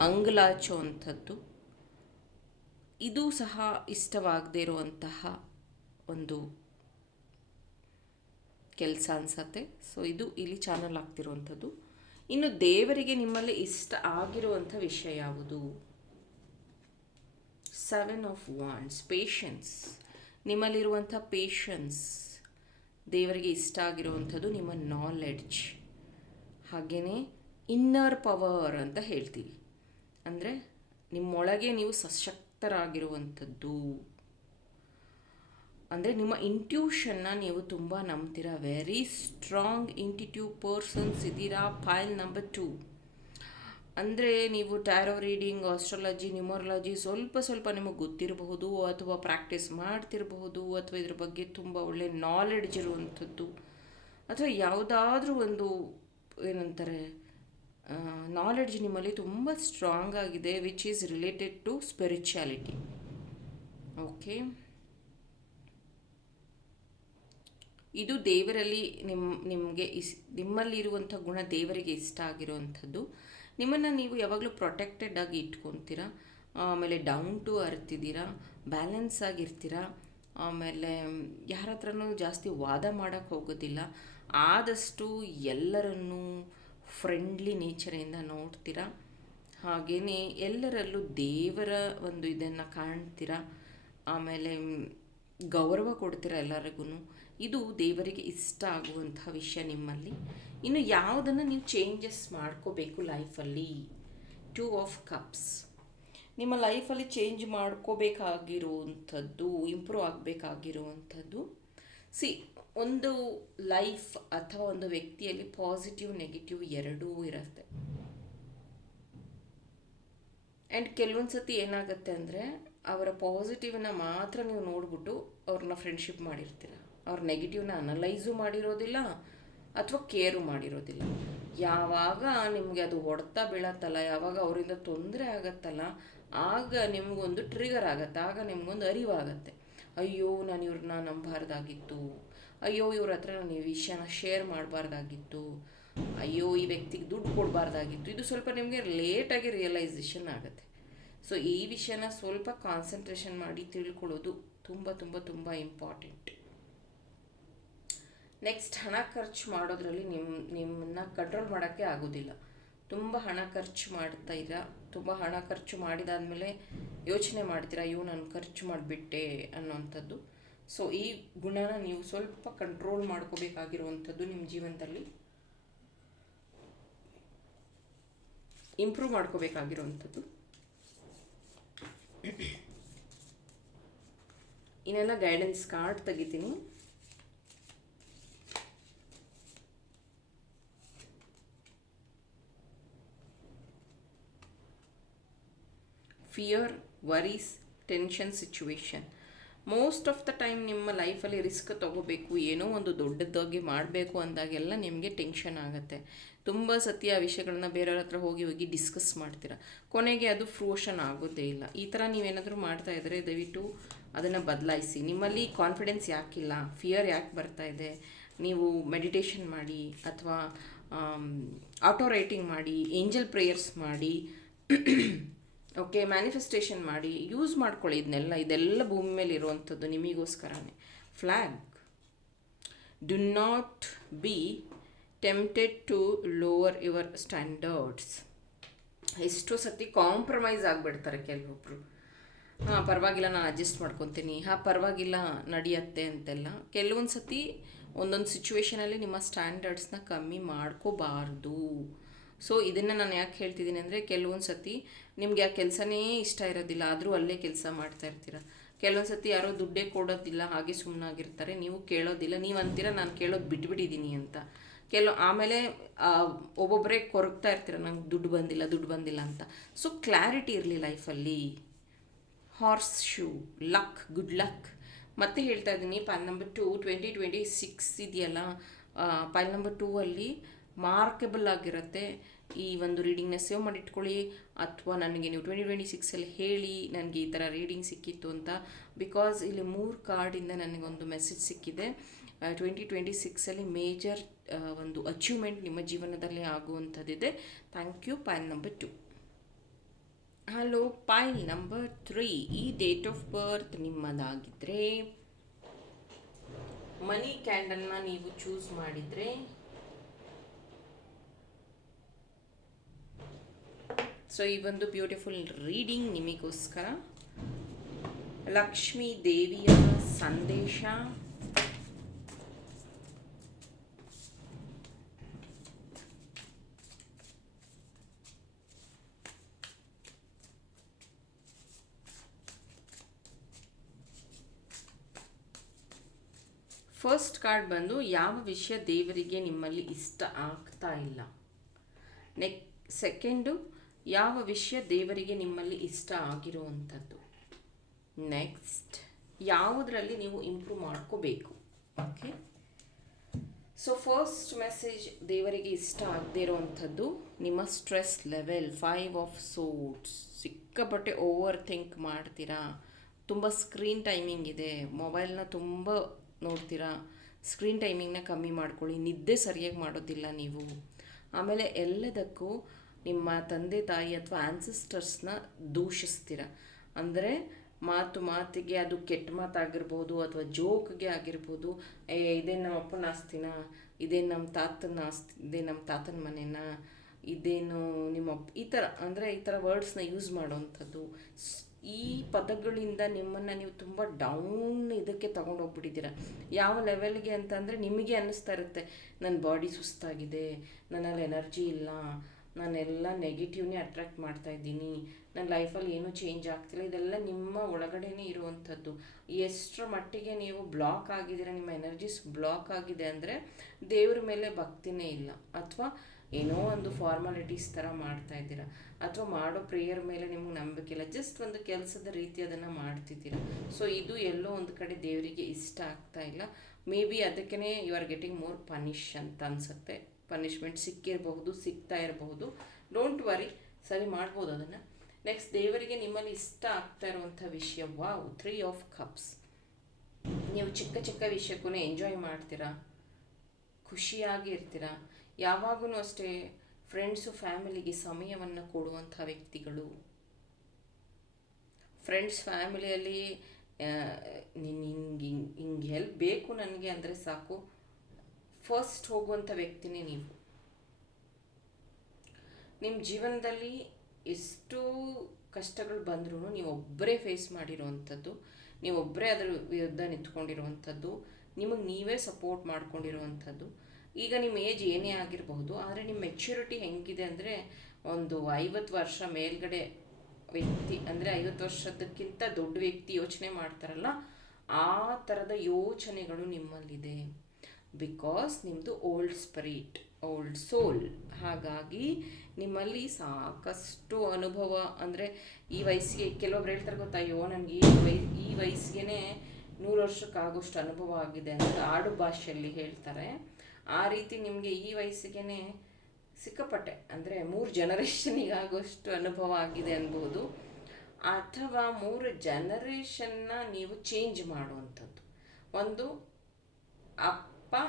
ಅಂಗ್ಲಾಚೋ ಅಂಥದ್ದು ಇದು ಸಹ ಇಷ್ಟವಾಗದೇ ಇರುವಂತಹ ಒಂದು ಕೆಲಸ ಅನ್ಸತ್ತೆ. ಸೊ ಇದು ಇಲ್ಲಿ ಚಾನಲ್ ಆಗ್ತಿರುವಂಥದ್ದು. ಇನ್ನು ದೇವರಿಗೆ ನಿಮ್ಮಲ್ಲಿ ಇಷ್ಟ ಆಗಿರುವಂಥ ವಿಷಯ ಯಾವುದು? ಸೆವೆನ್ ಆಫ್ ವಾಂಡ್ಸ್ ಪೇಷನ್ಸ್ ನಿಮ್ಮಲ್ಲಿರುವಂಥ ಪೇಷನ್ಸ್ ದೇವರಿಗೆ ಇಷ್ಟ ಆಗಿರುವಂಥದ್ದು ನಿಮ್ಮ ನಾಲೆಡ್ಜ್ ಹಾಗೆಯೇ ಇನ್ನರ್ ಪವರ್ ಅಂತ ಹೇಳ್ತೀವಿ. ಅಂದರೆ ನಿಮ್ಮೊಳಗೆ ನೀವು ಸಶಕ್ತರಾಗಿರುವಂಥದ್ದು. ಅಂದರೆ ನಿಮ್ಮ ಇಂಟ್ಯೂಷನ್ನ ನೀವು ತುಂಬ ನಂಬ್ತೀರಾ? ವೆರಿ ಸ್ಟ್ರಾಂಗ್ ಇಂಟಿಟ್ಯೂ ಪರ್ಸನ್ಸ್ ಇದ್ದೀರಾ? ಫೈಲ್ ನಂಬರ್ ಟೂ ಅಂದರೆ ನೀವು ಟ್ಯಾರೋ ರೀಡಿಂಗ್ ಆಸ್ಟ್ರಾಲಜಿ ನ್ಯೂಮರಾಲಜಿ ಸ್ವಲ್ಪ ಸ್ವಲ್ಪ ನಿಮಗೆ ಗೊತ್ತಿರಬಹುದು ಅಥವಾ ಪ್ರಾಕ್ಟೀಸ್ ಮಾಡ್ತಿರಬಹುದು ಅಥವಾ ಇದ್ರ ಬಗ್ಗೆ ತುಂಬ ಒಳ್ಳೆ ನಾಲೆಡ್ಜ್ ಇರುವಂಥದ್ದು. ಅಥವಾ ಯಾವುದಾದ್ರೂ ಒಂದು ಏನಂತಾರೆ ನಾಲೆಡ್ಜ್ ನಿಮ್ಮಲ್ಲಿ ತುಂಬ ಸ್ಟ್ರಾಂಗ್ ಆಗಿದೆ which is related to spirituality okay ಇದು ದೇವರಲ್ಲಿ ನಿಮ್ಮ ನಿಮಗೆ ಇಸ್, ನಿಮ್ಮಲ್ಲಿರುವಂಥ ಗುಣ ದೇವರಿಗೆ ಇಷ್ಟ ಆಗಿರುವಂಥದ್ದು. ನಿಮ್ಮನ್ನು ನೀವು ಯಾವಾಗಲೂ ಪ್ರೊಟೆಕ್ಟೆಡ್ ಆಗಿ ಇಟ್ಕೊತೀರಾ? ಆಮೇಲೆ ಡೌನ್ ಟು ಅರ್ತ್ ಇದ್ದೀರಾ? ಬ್ಯಾಲೆನ್ಸ್ ಆಗಿರ್ತೀರಾ ಆಮೇಲೆ ಯಾರ ಹತ್ರನೂ ಜಾಸ್ತಿ ವಾದ ಮಾಡೋಕ್ಕೆ ಹೋಗೋದಿಲ್ಲ. ಆದಷ್ಟು ಎಲ್ಲರನ್ನೂ ಫ್ರೆಂಡ್ಲಿ ನೇಚರಿಂದ ನೋಡ್ತೀರಾ? ಹಾಗೆಯೇ ಎಲ್ಲರಲ್ಲೂ ದೇವರ ಒಂದು ಇದನ್ನು ಕಾಣ್ತೀರಾ? ಆಮೇಲೆ ಗೌರವ ಕೊಡ್ತೀರಾ ಎಲ್ಲರಿಗೂ ಇದು ದೇವರಿಗೆ ಇಷ್ಟ ಆಗುವಂಥ ವಿಷಯ ನಿಮ್ಮಲ್ಲಿ. ಇನ್ನು ಯಾವುದನ್ನು ನೀವು ಚೇಂಜಸ್ ಮಾಡ್ಕೋಬೇಕು ಲೈಫಲ್ಲಿ ಟೂ ಆಫ್ ಕಪ್ಸ್ ನಿಮ್ಮ ಲೈಫಲ್ಲಿ ಚೇಂಜ್ ಮಾಡ್ಕೋಬೇಕಾಗಿರುವಂಥದ್ದು ಇಂಪ್ರೂವ್ ಆಗಬೇಕಾಗಿರುವಂಥದ್ದು. ಸಿ ಒಂದು ಲೈಫ್ ಅಥವಾ ಒಂದು ವ್ಯಕ್ತಿಯಲ್ಲಿ ಪಾಸಿಟಿವ್ ನೆಗೆಟಿವ್ ಎರಡೂ ಇರುತ್ತೆ. ಆ್ಯಂಡ್ ಕೆಲವೊಂದು ಸತಿ ಏನಾಗುತ್ತೆ ಅಂದರೆ, ಅವರ ಪಾಸಿಟಿವ್ನ ಮಾತ್ರ ನೀವು ನೋಡಿಬಿಟ್ಟು ಅವ್ರನ್ನ ಫ್ರೆಂಡ್ಶಿಪ್ ಮಾಡಿರ್ತೀರ. ಅವ್ರ ನೆಗೆಟಿವ್ನ ಅನಲೈಸು ಮಾಡಿರೋದಿಲ್ಲ ಅಥವಾ ಕೇರು ಮಾಡಿರೋದಿಲ್ಲ. ಯಾವಾಗ ನಿಮಗೆ ಅದು ಹೊಡ್ತಾ ಬೀಳತ್ತಲ್ಲ, ಯಾವಾಗ ಅವರಿಂದ ತೊಂದರೆ ಆಗತ್ತಲ್ಲ, ಆಗ ನಿಮಗೊಂದು ಟ್ರಿಗರ್ ಆಗತ್ತೆ, ಆಗ ನಿಮಗೊಂದು ಅರಿವಾಗತ್ತೆ. ಅಯ್ಯೋ, ನಾನು ಇವ್ರನ್ನ ನಂಬಾರ್ದಾಗಿತ್ತು. ಅಯ್ಯೋ, ಇವ್ರ ಹತ್ರ ನಾನು ಈ ವಿಷಯನ ಶೇರ್ ಮಾಡಬಾರ್ದಾಗಿತ್ತು. ಅಯ್ಯೋ, ಈ ವ್ಯಕ್ತಿಗೆ ದುಡ್ಡು ಕೊಡಬಾರ್ದಾಗಿತ್ತು. ಇದು ಸ್ವಲ್ಪ ನಿಮಗೆ ಲೇಟಾಗಿ ರಿಯಲೈಸೇಷನ್ ಆಗುತ್ತೆ. ಸೊ ಈ ವಿಷಯನ ಸ್ವಲ್ಪ ಕಾನ್ಸಂಟ್ರೇಷನ್ ಮಾಡಿ ತಿಳ್ಕೊಳ್ಳೋದು ತುಂಬ ತುಂಬ ತುಂಬ ಇಂಪಾರ್ಟೆಂಟ್ ನೆಕ್ಸ್ಟ್ ಹಣ ಖರ್ಚು ಮಾಡೋದ್ರಲ್ಲಿ ನಿಮ್ಮ ನಿಮ್ಮನ್ನ ಕಂಟ್ರೋಲ್ ಮಾಡೋಕ್ಕೆ ಆಗೋದಿಲ್ಲ. ತುಂಬ ಹಣ ಖರ್ಚು ಮಾಡ್ತಾ ಇದ್ದೀರಾ ತುಂಬ ಹಣ ಖರ್ಚು ಮಾಡಿದಾದಮೇಲೆ ಯೋಚನೆ ಮಾಡ್ತೀರಾ, ಅಯ್ಯೋ ನಾನು ಖರ್ಚು ಮಾಡಿಬಿಟ್ಟೆ ಅನ್ನೋವಂಥದ್ದು. ಸೊ ಈ ಗುಣನ ನೀವು ಸ್ವಲ್ಪ ಕಂಟ್ರೋಲ್ ಮಾಡ್ಕೋಬೇಕಾಗಿರುವಂಥದ್ದು ನಿಮ್ಮ ಜೀವನದಲ್ಲಿ. ಇಂಪ್ರೂವ್ ಮಾಡ್ಕೋಬೇಕಾಗಿರುವಂಥದ್ದು. [COUGHS] ಇನ್ನೆಲ್ಲ ಗೈಡೆನ್ಸ್ ಕಾರ್ಡ್ ತೆಗಿತೀನಿ. Fear worries tension situation most of the time ನಿಮ್ಮ ಲೈಫಲ್ಲಿ ರಿಸ್ಕ್ ತೊಗೋಬೇಕು, ಏನೋ ಒಂದು ದೊಡ್ಡದಾಗಿ ಮಾಡಬೇಕು ಅಂದಾಗೆಲ್ಲ ನಿಮಗೆ ಟೆನ್ಷನ್ ಆಗುತ್ತೆ. ತುಂಬ ಸತಿ ಆ ವಿಷಯಗಳನ್ನ ಬೇರೆಯವ್ರ ಹತ್ರ ಹೋಗಿ ಹೋಗಿ ಡಿಸ್ಕಸ್ ಮಾಡ್ತೀರಾ. ಕೊನೆಗೆ ಅದು ಫ್ರೂಷನ್ ಆಗೋದೇ ಇಲ್ಲ. ಈ ಥರ ನೀವೇನಾದರೂ ಮಾಡ್ತಾ ಇದ್ದರೆ ದಯವಿಟ್ಟು ಅದನ್ನು ಬದಲಾಯಿಸಿ. ನಿಮ್ಮಲ್ಲಿ ಕಾನ್ಫಿಡೆನ್ಸ್ ಯಾಕಿಲ್ಲ? ಫಿಯರ್ ಯಾಕೆ ಬರ್ತಾ ಇದೆ? ನೀವು ಮೆಡಿಟೇಷನ್ ಮಾಡಿ ಅಥವಾ ಆಟೋ ರೈಟಿಂಗ್ ಮಾಡಿ ಏಂಜಲ್ ಪ್ರೇಯರ್ಸ್ ಮಾಡಿ ಓಕೆ ಮ್ಯಾನಿಫೆಸ್ಟೇಷನ್ ಮಾಡಿ ಯೂಸ್ ಮಾಡ್ಕೊಳ್ಳಿ ಇದನ್ನೆಲ್ಲ ಇದೆಲ್ಲ ಭೂಮಿ ಮೇಲೆ ಇರುವಂಥದ್ದು ನಿಮಗೋಸ್ಕರನೇ. Flag do not be tempted to lower your standards ಎಷ್ಟೋ ಸತಿ ಕಾಂಪ್ರಮೈಸ್ ಆಗಿಬಿಡ್ತಾರೆ ಕೆಲವೊಬ್ಬರು ಹಾಂ, ಪರವಾಗಿಲ್ಲ, ನಾನು ಅಡ್ಜಸ್ಟ್ ಮಾಡ್ಕೊತೀನಿ. ಹಾಂ, ಪರವಾಗಿಲ್ಲ, ನಡೆಯತ್ತೆ ಅಂತೆಲ್ಲ. ಕೆಲವೊಂದು ಸತಿ ಒಂದೊಂದು ಸಿಚುವೇಷನಲ್ಲಿ ನಿಮ್ಮ ಸ್ಟ್ಯಾಂಡರ್ಡ್ಸ್ನ ಕಮ್ಮಿ ಮಾಡ್ಕೋಬಾರ್ದು. ಸೊ ಇದನ್ನು ನಾನು ಯಾಕೆ ಹೇಳ್ತಿದ್ದೀನಿ ಅಂದರೆ, ಕೆಲವೊಂದು ಸತಿ ನಿಮಗೆ ಆ ಕೆಲಸನೇ ಇಷ್ಟ ಇರೋದಿಲ್ಲ, ಆದರೂ ಅಲ್ಲೇ ಕೆಲಸ ಮಾಡ್ತಾ ಇರ್ತೀರ. ಕೆಲವೊಂದು ಸತಿ ಯಾರೋ ದುಡ್ಡೇ ಕೊಡೋದಿಲ್ಲ, ಹಾಗೆ ಸುಮ್ಮನಾಗಿರ್ತಾರೆ ನೀವು ಕೇಳೋದಿಲ್ಲ ನೀವು ಅಂತೀರ ನಾನು ಕೇಳೋದು ಬಿಟ್ಬಿಟ್ಟಿದ್ದೀನಿ ಅಂತ. ಕೆಲವು, ಆಮೇಲೆ ಒಬ್ಬೊಬ್ಬರೇ ಕೊರಗ್ತಾ ಇರ್ತೀರ, ನಂಗೆ ದುಡ್ಡು ಬಂದಿಲ್ಲ ದುಡ್ಡು ಬಂದಿಲ್ಲ ಅಂತ. ಸೊ ಕ್ಲಾರಿಟಿ ಇರಲಿ ಲೈಫಲ್ಲಿ horse shoe luck good luck ಮತ್ತೆ ಹೇಳ್ತಾ ಇದ್ದೀನಿ pile number two twenty twenty six ಇದೆಯಲ್ಲ ಪೈಲ್ ನಂಬರ್ ಟೂ ಅಲ್ಲಿ ಮಾರ್ಕೆಬಲ್ ಆಗಿರುತ್ತೆ. ಈ ಒಂದು ರೀಡಿಂಗ್ನ ಸೇವ್ ಮಾಡಿಟ್ಕೊಳ್ಳಿ. ಅಥವಾ ನನಗೆ ನೀವು ಟ್ವೆಂಟಿ ಟ್ವೆಂಟಿ ಸಿಕ್ಸಲ್ಲಿ ಹೇಳಿ, ನನಗೆ ಈ ಥರ ರೀಡಿಂಗ್ ಸಿಕ್ಕಿತ್ತು ಅಂತ. ಬಿಕಾಸ್ ಇಲ್ಲಿ ಮೂರು ಕಾರ್ಡಿಂದ ನನಗೊಂದು ಮೆಸೇಜ್ ಸಿಕ್ಕಿದೆ. ಟ್ವೆಂಟಿ ಟ್ವೆಂಟಿ ಸಿಕ್ಸಲ್ಲಿ ಮೇಜರ್ ಒಂದು ಅಚೀವ್ಮೆಂಟ್ ನಿಮ್ಮ ಜೀವನದಲ್ಲಿ ಆಗುವಂಥದ್ದಿದೆ. Thank you pile number two hello pile number three ಈ ಡೇಟ್ ಆಫ್ ಬರ್ತ್ ನಿಮ್ಮದಾಗಿದ್ದರೆ ಮನಿ ಕ್ಯಾಂಡಲ್ನ ನೀವು ಚೂಸ್ ಮಾಡಿದರೆ ಸೊ ಈ ಒಂದು ಬ್ಯೂಟಿಫುಲ್ ರೀಡಿಂಗ್ ನಿಮಗೋಸ್ಕರ. ಲಕ್ಷ್ಮೀ ದೇವಿಯ ಸಂದೇಶ. ಫಸ್ಟ್ ಕಾರ್ಡ್ ಬಂದು, ಯಾವ ವಿಷಯ ದೇವರಿಗೆ ನಿಮ್ಮಲ್ಲಿ ಇಷ್ಟ ಆಗ್ತಾ ಇಲ್ಲ? ನೆಕ್ ಸೆಕೆಂಡು ಯಾವ ವಿಷಯ ದೇವರಿಗೆ ನಿಮ್ಮಲ್ಲಿ ಇಷ್ಟ ಆಗಿರುವಂಥದ್ದು? ನೆಕ್ಸ್ಟ್ ಯಾವುದರಲ್ಲಿ ನೀವು ಇಂಪ್ರೂವ್ ಮಾಡ್ಕೋಬೇಕು? ಓಕೆ ಸೊ ಫಸ್ಟ್ ಮೆಸೇಜ್ ದೇವರಿಗೆ ಇಷ್ಟ ಆಗದೇ ಇರೋವಂಥದ್ದು, ನಿಮ್ಮ stress level five of swords ಸಿಕ್ಕಾಪಟ್ಟೆ ಓವರ್ ಥಿಂಕ್ ಮಾಡ್ತೀರಾ? ತುಂಬ ಸ್ಕ್ರೀನ್ ಟೈಮಿಂಗ್ ಇದೆ. ಮೊಬೈಲ್ನ ತುಂಬ ನೋಡ್ತೀರಾ? ಸ್ಕ್ರೀನ್ ಟೈಮಿಂಗ್ನ ಕಮ್ಮಿ ಮಾಡ್ಕೊಳ್ಳಿ. ನಿದ್ದೆ ಸರಿಯಾಗಿ ಮಾಡೋದಿಲ್ಲ ನೀವು. ಆಮೇಲೆ ಎಲ್ಲದಕ್ಕೂ ನಿಮ್ಮ ತಂದೆ, ತಾಯಿ ಅಥವಾ ಆನ್ಸಿಸ್ಟರ್ಸ್ನ ದೂಷಿಸ್ತೀರ? ಅಂದರೆ ಮಾತು ಮಾತಿಗೆ ಅದು ಕೆಟ್ಟ ಮಾತಾಗಿರ್ಬೋದು ಅಥವಾ ಜೋಕ್ಗೆ ಆಗಿರ್ಬೋದು, ಏ, ಇದೇ ನಮ್ಮ ಅಪ್ಪನ ಆಸ್ತಿನ, ಇದೇ ನಮ್ಮ ತಾತನ ಆಸ್ತಿ, ಇದೇ ನಮ್ಮ ತಾತನ ಮನೆನ, ಇದೇನು ನಿಮ್ಮ ಅಪ್ಪ, ಈ ಥರ, ಅಂದರೆ ಈ ಥರ ವರ್ಡ್ಸ್ನ ಯೂಸ್ ಮಾಡೋವಂಥದ್ದು ಈ ಪದಗಳಿಂದ ನಿಮ್ಮನ್ನು ನೀವು ತುಂಬ ಡೌನ್ ಇದಕ್ಕೆ ತಗೊಂಡೋಗ್ಬಿಟ್ಟಿದ್ದೀರ ಯಾವ ಲೆವೆಲ್ಗೆ ಅಂತಂದರೆ ನಿಮಗೆ ಅನ್ನಿಸ್ತಾ ಇರುತ್ತೆ, ನನ್ನ ಬಾಡಿ ಸುಸ್ತಾಗಿದೆ, ನನ್ನಲ್ಲಿ ಎನರ್ಜಿ ಇಲ್ಲ ನಾನೆಲ್ಲ ನೆಗೆಟಿವ್ನೇ ಅಟ್ರಾಕ್ಟ್ ಮಾಡ್ತಾ ಇದ್ದೀನಿ. ನನ್ನ ಲೈಫಲ್ಲಿ ಏನೂ ಚೇಂಜ್ ಆಗ್ತಿಲ್ಲ. ಇದೆಲ್ಲ ನಿಮ್ಮ ಒಳಗಡೆನೇ ಇರುವಂಥದ್ದು. ಎಷ್ಟರ ಮಟ್ಟಿಗೆ ನೀವು ಬ್ಲಾಕ್ ಆಗಿದ್ದೀರ, ನಿಮ್ಮ ಎನರ್ಜೀಸ್ ಬ್ಲಾಕ್ ಆಗಿದೆ ಅಂದರೆ ದೇವ್ರ ಮೇಲೆ ಭಕ್ತಿನೇ ಇಲ್ಲ. ಅಥವಾ ಏನೋ ಒಂದು ಫಾರ್ಮಾಲಿಟೀಸ್ ಥರ ಮಾಡ್ತಾ ಇದ್ದೀರಾ. ಅಥವಾ ಮಾಡೋ ಪ್ರೇಯರ್ ಮೇಲೆ ನಿಮ್ಗೆ ನಂಬಿಕೆ ಇಲ್ಲ. ಜಸ್ಟ್ ಒಂದು ಕೆಲಸದ ರೀತಿ ಅದನ್ನು ಮಾಡ್ತಿದ್ದೀರಾ. ಸೊ ಇದು ಎಲ್ಲೋ ಒಂದು ಕಡೆ ದೇವರಿಗೆ ಇಷ್ಟ ಆಗ್ತಾ ಇಲ್ಲ. ಮೇ ಬಿ ಅದಕ್ಕೇ you are getting more punish ಅಂತ ಅನಿಸುತ್ತೆ. ಪನಿಷ್ಮೆಂಟ್ ಸಿಕ್ಕಿರಬಹುದು, ಸಿಗ್ತಾ ಇರಬಹುದು. ಡೋಂಟ್ ವರಿ ಸರಿ ಮಾಡ್ಬೋದು ಅದನ್ನು. ನೆಕ್ಸ್ಟ್ ದೇವರಿಗೆ ನಿಮ್ಮಲ್ಲಿ ಇಷ್ಟ ಆಗ್ತಾ ಇರುವಂಥ ವಿಷಯ, ವಾವ್ ತ್ರೀ ಆಫ್ ಕಪ್ಸ್ ನೀವು ಚಿಕ್ಕ ಚಿಕ್ಕ ವಿಷಯಕ್ಕೂ ಎಂಜಾಯ್ ಮಾಡ್ತೀರಾ? ಖುಷಿಯಾಗಿ ಇರ್ತೀರಾ? ಯಾವಾಗೂ ಅಷ್ಟೇ ಫ್ರೆಂಡ್ಸು ಫ್ಯಾಮಿಲಿಗೆ ಸಮಯವನ್ನು ಕೊಡುವಂಥ ವ್ಯಕ್ತಿಗಳು. ಫ್ರೆಂಡ್ಸ್ ಫ್ಯಾಮಿಲಿಯಲ್ಲಿ ನಿನ್ನ ಹಿಂಗೆ ಹಿಂಗೆ ಹಿಂಗೆ ಹೆಲ್ಪ್ ಬೇಕು ನನಗೆ ಅಂದರೆ ಸಾಕು. ಫಸ್ಟ್ ಹೋಗುವಂಥ ವ್ಯಕ್ತಿನೇ ನೀವು. ನಿಮ್ಮ ಜೀವನದಲ್ಲಿ ಎಷ್ಟು ಕಷ್ಟಗಳು ಬಂದರೂ ನೀವು ಒಬ್ಬರೇ ಫೇಸ್ ಮಾಡಿರುವಂಥದ್ದು ನೀವು ಒಬ್ಬರೇ ಅದರ ವಿರುದ್ಧ ನಿಂತ್ಕೊಂಡಿರುವಂಥದ್ದು, ನಿಮಗೆ ನೀವೇ ಸಪೋರ್ಟ್ ಮಾಡ್ಕೊಂಡಿರುವಂಥದ್ದು. ಈಗ ನಿಮ್ಮ ಏಜ್ ಏನೇ ಆಗಿರಬಹುದು, ಆದರೆ ನಿಮ್ಮ ಮೆಚ್ಯೂರಿಟಿ ಹೆಂಗಿದೆ ಅಂದರೆ ಒಂದು ಐವತ್ತು ವರ್ಷ ಮೇಲ್ಗಡೆ ವ್ಯಕ್ತಿ, ಅಂದರೆ ಐವತ್ತು ವರ್ಷದಕ್ಕಿಂತ ದೊಡ್ಡ ವ್ಯಕ್ತಿ ಯೋಚನೆ ಮಾಡ್ತಾರಲ್ಲ, ಆ ಥರದ ಯೋಚನೆಗಳು ನಿಮ್ಮಲ್ಲಿದೆ. ಬಿಕಾಸ್ ನಿಮ್ಮದು ಓಲ್ಡ್ ಸ್ಪಿರಿಟ್ ಓಲ್ಡ್ ಸೋಲ್ ಹಾಗಾಗಿ ನಿಮ್ಮಲ್ಲಿ ಸಾಕಷ್ಟು ಅನುಭವ ಅಂದರೆ ಈ ವಯಸ್ಸಿಗೆ, ಕೆಲವೊಬ್ರು ಹೇಳ್ತಾರೆ ಗೊತ್ತಾ, ಅಯ್ಯೋ ನನಗೆ ಈ ವಯ, ಈ ವಯಸ್ಸಿಗೆ ನೂರು ವರ್ಷಕ್ಕಾಗೋಷ್ಟು ಅನುಭವ ಆಗಿದೆ ಅಂತ ಆಡು ಭಾಷೆಯಲ್ಲಿ ಹೇಳ್ತಾರೆ. ಆ ರೀತಿ ನಿಮಗೆ ಈ ವಯಸ್ಸಿಗೆ ಸಿಕ್ಕಾಪಟ್ಟೆ, ಅಂದರೆ ಮೂರು ಜನರೇಷನಿಗೆ ಆಗೋಷ್ಟು ಅನುಭವ ಆಗಿದೆ ಅನ್ಬೋದು. ಅಥವಾ ಮೂರು ಜನರೇಷನ್ನ ನೀವು ಚೇಂಜ್ ಮಾಡುವಂಥದ್ದು. ಒಂದು ಅಪ್ಪ,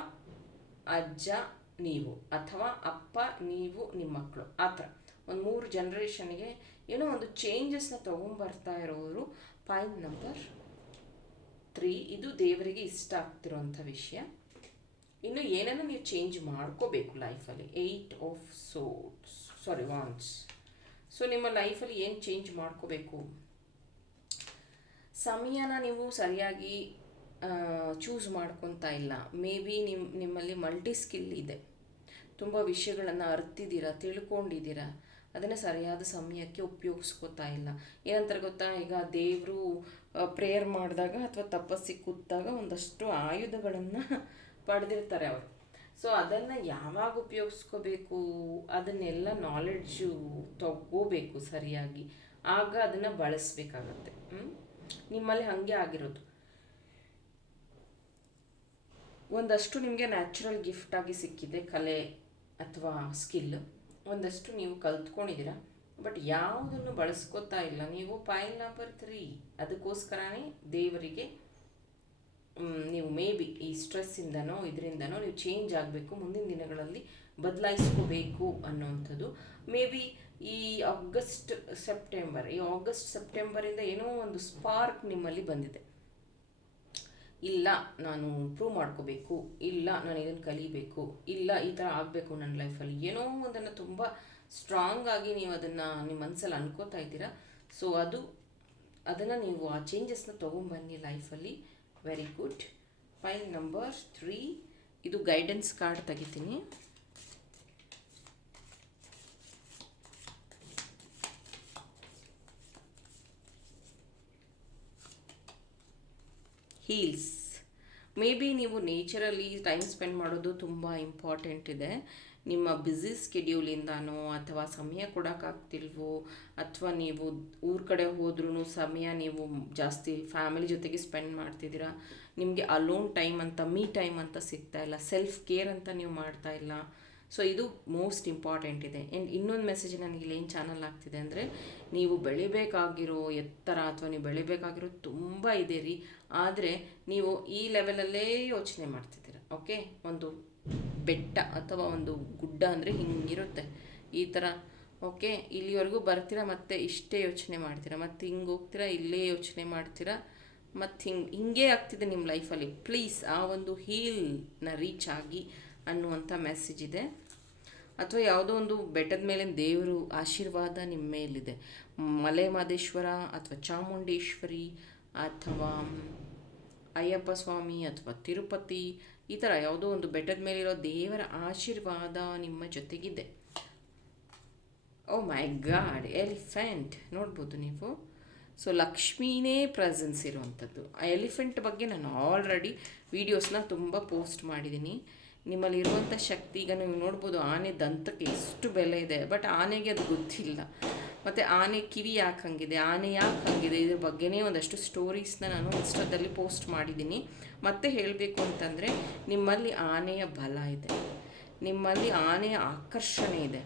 ಅಜ್ಜ, ನೀವು ಅಥವಾ ಅಪ್ಪ, ನೀವು ನಿಮ್ಮ ಮಕ್ಕಳು ಆ ಥರ. ಒಂದು ಮೂರು ಜನ್ರೇಷನ್ಗೆ ಏನೋ ಒಂದು ಚೇಂಜಸ್ನ ತೊಗೊಂಬರ್ತಾ ಇರೋರು ಪಾಯಿಂಟ್ ನಂಬರ್ ತ್ರೀ ಇದು ದೇವರಿಗೆ ಇಷ್ಟ ಆಗ್ತಿರೋಂಥ ವಿಷಯ. ಇನ್ನು ಏನನ್ನು ನೀವು ಚೇಂಜ್ ಮಾಡ್ಕೋಬೇಕು ಲೈಫಲ್ಲಿ eight of swords sorry wands so ನಿಮ್ಮ ಲೈಫಲ್ಲಿ ಏನು ಚೇಂಜ್ ಮಾಡ್ಕೋಬೇಕು? ಸಮಯನ ನೀವು ಸರಿಯಾಗಿ ಚೂಸ್ ಮಾಡ್ಕೊತಾ ಇಲ್ಲ. ಮೇ ಬಿ ನಿಮ್ಮ ನಿಮ್ಮಲ್ಲಿ ಮಲ್ಟಿ ಸ್ಕಿಲ್ ಇದೆ. ತುಂಬ ವಿಷಯಗಳನ್ನು ಅರ್ತಿದ್ದೀರಾ, ತಿಳ್ಕೊಂಡಿದ್ದೀರಾ, ಅದನ್ನು ಸರಿಯಾದ ಸಮಯಕ್ಕೆ ಉಪಯೋಗಿಸ್ಕೋತಾ ಇಲ್ಲ. ಏನಂತಾರೆ ಗೊತ್ತಾ? ಈಗ ದೇವರು ಪ್ರೇಯರ್ ಮಾಡಿದಾಗ ಅಥವಾ ತಪಸ್ಸಿಗೆ ಕೂತಾಗ ಒಂದಷ್ಟು ಆಯುಧಗಳನ್ನು [LAUGHS] ಪಡೆದಿರ್ತಾರೆ ಅವರು. ಸೊ ಅದನ್ನು ಯಾವಾಗ ಉಪಯೋಗಿಸ್ಕೋಬೇಕು? ಅದನ್ನೆಲ್ಲ ನಾಲೆಡ್ಜು ತಗೋಬೇಕು ಸರಿಯಾಗಿ. ಆಗ ಅದನ್ನು ಬಳಸಬೇಕಾಗತ್ತೆ. ನಿಮ್ಮಲ್ಲಿ ಹಾಗೆ ಆಗಿರೋದು. ಒಂದಷ್ಟು ನಿಮಗೆ ನ್ಯಾಚುರಲ್ ಗಿಫ್ಟಾಗಿ ಸಿಕ್ಕಿದೆ ಕಲೆ ಅಥವಾ ಸ್ಕಿಲ್ ಒಂದಷ್ಟು ನೀವು ಕಲ್ತ್ಕೊಂಡಿದ್ದೀರಾ. ಬಟ್ ಯಾವುದನ್ನು ಬಳಸ್ಕೊತಾ ಇಲ್ಲ. ನೀವು ಫೈಲ್ ನಂಬರ್ ತ್ರೀ ಅದಕ್ಕೋಸ್ಕರನೇ ದೇವರಿಗೆ ನೀವು ಮೇ ಬಿ ಈ ಸ್ಟ್ರೆಸ್ಸಿಂದನೋ ಇದರಿಂದನೋ ನೀವು ಚೇಂಜ್ ಆಗಬೇಕು, ಮುಂದಿನ ದಿನಗಳಲ್ಲಿ ಬದಲಾಯಿಸ್ಕೋಬೇಕು ಅನ್ನೋವಂಥದ್ದು ಮೇ ಬಿ ಈ ಆಗಸ್ಟ್ ಸೆಪ್ಟೆಂಬರ್ ಈ ಆಗಸ್ಟ್ ಸೆಪ್ಟೆಂಬರಿಂದ ಏನೋ ಒಂದು ಸ್ಪಾರ್ಕ್ ನಿಮ್ಮಲ್ಲಿ ಬಂದಿದೆ. ಇಲ್ಲ, ನಾನು ಪ್ರೂವ್ ಮಾಡ್ಕೋಬೇಕು, ಇಲ್ಲ, ನಾನು ಇದನ್ನು ಕಲಿಬೇಕು, ಇಲ್ಲ, ಈ ಥರ ಆಗಬೇಕು ನನ್ನ ಲೈಫಲ್ಲಿ ಏನೋ ಒಂದನ್ನು ತುಂಬ ಸ್ಟ್ರಾಂಗ್ ಆಗಿ ನೀವು ಅದನ್ನು ನಿಮ್ಮ ಮನಸ್ಸಲ್ಲಿ ಅನ್ಕೋತಾ ಇದ್ದೀರಾ. ಸೊ ಅದು, ಅದನ್ನು ನೀವು ಆ ಚೇಂಜಸ್ನ ತೊಗೊಂಬನ್ನಿ ಲೈಫಲ್ಲಿ very good file number three ಇದು ಗೈಡೆನ್ಸ್ ಕಾರ್ಡ್ ತೆಗಿತೀನಿ. ಹೀಲ್ಸ್ ಮೇ ಬಿ ನೀವು ನೇಚರಲ್ಲಿ ಟೈಮ್ ಸ್ಪೆಂಡ್ ಮಾಡೋದು ತುಂಬ ಇಂಪಾರ್ಟೆಂಟ್ ಇದೆ. ನಿಮ್ಮ ಬ್ಯುಸಿ ಸ್ಕೆಡ್ಯೂಲಿಂದನೋ ಅಥವಾ ಸಮಯ ಕೊಡೋಕ್ಕಾಗ್ತಿಲ್ವೋ ಅಥವಾ ನೀವು ಊರ ಕಡೆ ಹೋದ್ರೂ ಸಮಯ ನೀವು ಜಾಸ್ತಿ ಫ್ಯಾಮಿಲಿ ಜೊತೆಗೆ ಸ್ಪೆಂಡ್ ಮಾಡ್ತಿದ್ದೀರಾ, ನಿಮಗೆ ಅಲೋನ್ ಟೈಮ್ ಅಂತ ಮೀ ಟೈಮ್ ಅಂತ ಸಿಗ್ತಾ ಇಲ್ಲ. ಸೆಲ್ಫ್ ಕೇರ್ ಅಂತ ನೀವು ಮಾಡ್ತಾ ಇಲ್ಲ. ಸೊ ಇದು ಮೋಸ್ಟ್ ಇಂಪಾರ್ಟೆಂಟ್ ಇದೆ. ಆ್ಯಂಡ್ ಇನ್ನೊಂದು ಮೆಸೇಜ್ ನನಗೆ ಇಲ್ಲಿ ಏನು ಚಾನಲ್ ಆಗ್ತಿದೆ ಅಂದರೆ, ನೀವು ಬೆಳಿಬೇಕಾಗಿರೋ ಎತ್ತರ ಅಥವಾ ನೀವು ಬೆಳಿಬೇಕಾಗಿರೋ ತುಂಬ ಇದೆ ರೀ. ಆದರೆ, ನೀವು ಈ ಲೆವೆಲಲ್ಲೇ ಯೋಚನೆ ಮಾಡ್ತಿದ್ದೀರ ಓಕೆ ಒಂದು ಬೆಟ್ಟ ಅಥವಾ ಒಂದು ಗುಡ್ಡ ಅಂದರೆ ಹಿಂಗಿರುತ್ತೆ. ಈ ಥರ ಓಕೆ ಇಲ್ಲಿವರೆಗೂ ಬರ್ತೀರಾ, ಮತ್ತೆ ಇಷ್ಟೇ ಯೋಚನೆ ಮಾಡ್ತೀರಾ? ಮತ್ತು ಹಿಂಗೆ ಹೋಗ್ತೀರಾ, ಇಲ್ಲೇ ಯೋಚನೆ ಮಾಡ್ತೀರಾ? ಮತ್ತು ಹಿಂಗೆ ಹಿಂಗೆ ಆಗ್ತಿದೆ ನಿಮ್ಮ ಲೈಫಲ್ಲಿ ಪ್ಲೀಸ್ ಆ ಒಂದು ಹೀಲ್ನ ರೀಚ್ ಆಗಿ ಅನ್ನುವಂಥ ಮೆಸೇಜ್ ಇದೆ. ಅಥವಾ ಯಾವುದೋ ಒಂದು ಬೆಟ್ಟದ ಮೇಲಿನ ದೇವರು ಆಶೀರ್ವಾದ ನಿಮ್ಮ ಮೇಲಿದೆ. ಮಲೆ ಮಾದೇಶ್ವರ ಅಥವಾ ಚಾಮುಂಡೇಶ್ವರಿ ಅಥವಾ ಅಯ್ಯಪ್ಪ ಸ್ವಾಮಿ ಅಥವಾ ತಿರುಪತಿ, ಈ ಥರ ಯಾವುದೋ ಒಂದು ಬೆಟ್ಟದ ಮೇಲಿರೋ ದೇವರ ಆಶೀರ್ವಾದ ನಿಮ್ಮ ಜೊತೆಗಿದೆ. ಓ ಮೈ ಗಾಡ್ ಎಲಿಫೆಂಟ್ ನೋಡ್ಬೋದು ನೀವು. ಸೊ ಲಕ್ಷ್ಮೀನೇ ಪ್ರೆಸೆನ್ಸ್ ಇರುವಂಥದ್ದು. ಆ ಎಲಿಫೆಂಟ್ ಬಗ್ಗೆ ನಾನು ಆಲ್ರೆಡಿ ವೀಡಿಯೋಸ್ನ ತುಂಬ ಪೋಸ್ಟ್ ಮಾಡಿದ್ದೀನಿ. ನಿಮ್ಮಲ್ಲಿ ಇರುವಂಥ ಶಕ್ತಿ, ಈಗ ನೀವು ನೋಡ್ಬೋದು ಆನೆ ದಂತಕ್ಕೆ ಎಷ್ಟು ಬೆಲೆ ಇದೆ, ಬಟ್ ಆನೆಗೆ ಅದು ಗೊತ್ತಿಲ್ಲ. ಮತ್ತು ಆನೆ ಕಿವಿ ಯಾಕೆ ಹಂಗಿದೆ, ಆನೆ ಯಾಕೆ ಹಂಗಿದೆ, ಇದ್ರ ಬಗ್ಗೆನೇ ಒಂದಷ್ಟು ಸ್ಟೋರೀಸ್ನ ನಾನು ಇನ್ಸ್ಟಾದಲ್ಲಿ ಪೋಸ್ಟ್ ಮಾಡಿದ್ದೀನಿ. ಮತ್ತೆ ಹೇಳಬೇಕು ಅಂತಂದರೆ, ನಿಮ್ಮಲ್ಲಿ ಆನೆಯ ಬಲ ಇದೆ. ನಿಮ್ಮಲ್ಲಿ ಆನೆಯ ಆಕರ್ಷಣೆ ಇದೆ.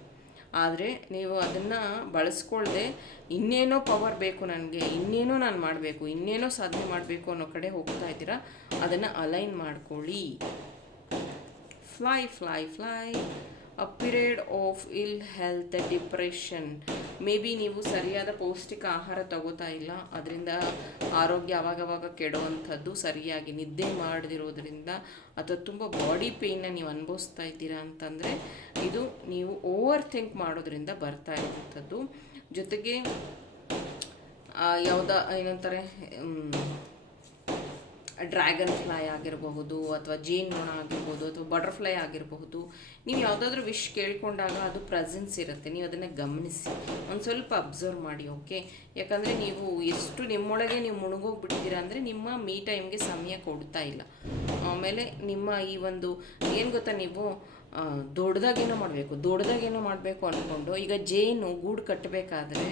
ಆದರೆ ನೀವು ಅದನ್ನು ಬಳಸ್ಕೊಳ್ಳದೆ ಇನ್ನೇನೋ ಪವರ್ ಬೇಕು ನನಗೆ, ಇನ್ನೇನೋ ನಾನು ಮಾಡಬೇಕು, ಇನ್ನೇನೋ ಸಾಧನೆ ಮಾಡಬೇಕು ಅನ್ನೋ ಕಡೆ ಹೋಗ್ತಾ ಇದ್ದೀರಾ, ಅದನ್ನು ಅಲೈನ್ ಮಾಡ್ಕೊಳ್ಳಿ. Fly fly fly a period of ill health depression may be ನೀವು ಸರಿಯಾದ ಪೌಷ್ಟಿಕ ಆಹಾರ ತಗೋತಾ ಇಲ್ಲ. ಅದರಿಂದ ಆರೋಗ್ಯ ಅವಾಗವಾಗ ಕೆಡುವಂಥದ್ದು ಸರಿಯಾಗಿ ನಿದ್ದೆ ಮಾಡದಿರೋದ್ರಿಂದ ಅಥವಾ ತುಂಬ ಬಾಡಿ ಪೇಯ್ನ ನೀವು ಅನುಭವಿಸ್ತಾ ಇದ್ದೀರಾ ಅಂತಂದರೆ ಇದು ನೀವು ಓವರ್ ಥಿಂಕ್ ಮಾಡೋದ್ರಿಂದ ಬರ್ತಾ ಇರುವಂಥದ್ದು. ಜೊತೆಗೆ ಯಾವುದ ಏನಂತಾರೆ ಡ್ರ್ಯಾಗನ್ ಫ್ಲೈ ಆಗಿರಬಹುದು ಅಥವಾ ಜೇನ್ ನೋಣ ಆಗಿರ್ಬೋದು ಅಥವಾ ಬಟರ್ಫ್ಲೈ ಆಗಿರಬಹುದು. ನೀವು ಯಾವುದಾದ್ರೂ ವಿಶ್ ಕೇಳ್ಕೊಂಡಾಗ ಅದು ಪ್ರೆಸೆನ್ಸ್ ಇರುತ್ತೆ. ನೀವು ಅದನ್ನು ಗಮನಿಸಿ. ಒಂದು ಸ್ವಲ್ಪ ಅಬ್ಸರ್ವ್ ಮಾಡಿ, ಓಕೆ? ಯಾಕಂದರೆ ನೀವು ಎಷ್ಟು ನಿಮ್ಮೊಳಗೆ ನೀವು ಮುಳುಗೋಗ್ಬಿಟ್ಟಿದ್ದೀರಾ ಅಂದರೆ ನಿಮ್ಮ ಮೀ ಟೈಮ್ಗೆ ಸಮಯ ಕೊಡ್ತಾ ಇಲ್ಲ. ಆಮೇಲೆ ನಿಮ್ಮ ಈ ಒಂದು ಏನು ಗೊತ್ತಾ ನೀವು? ದೊಡ್ಡದಾಗೇನೋ ಮಾಡಬೇಕು. ದೊಡ್ಡದಾಗೇನೋ ಮಾಡಬೇಕು ಅಂದ್ಕೊಂಡು ಈಗ ಜೇನು ಗೂಡು ಕಟ್ಟಬೇಕಾದ್ರೆ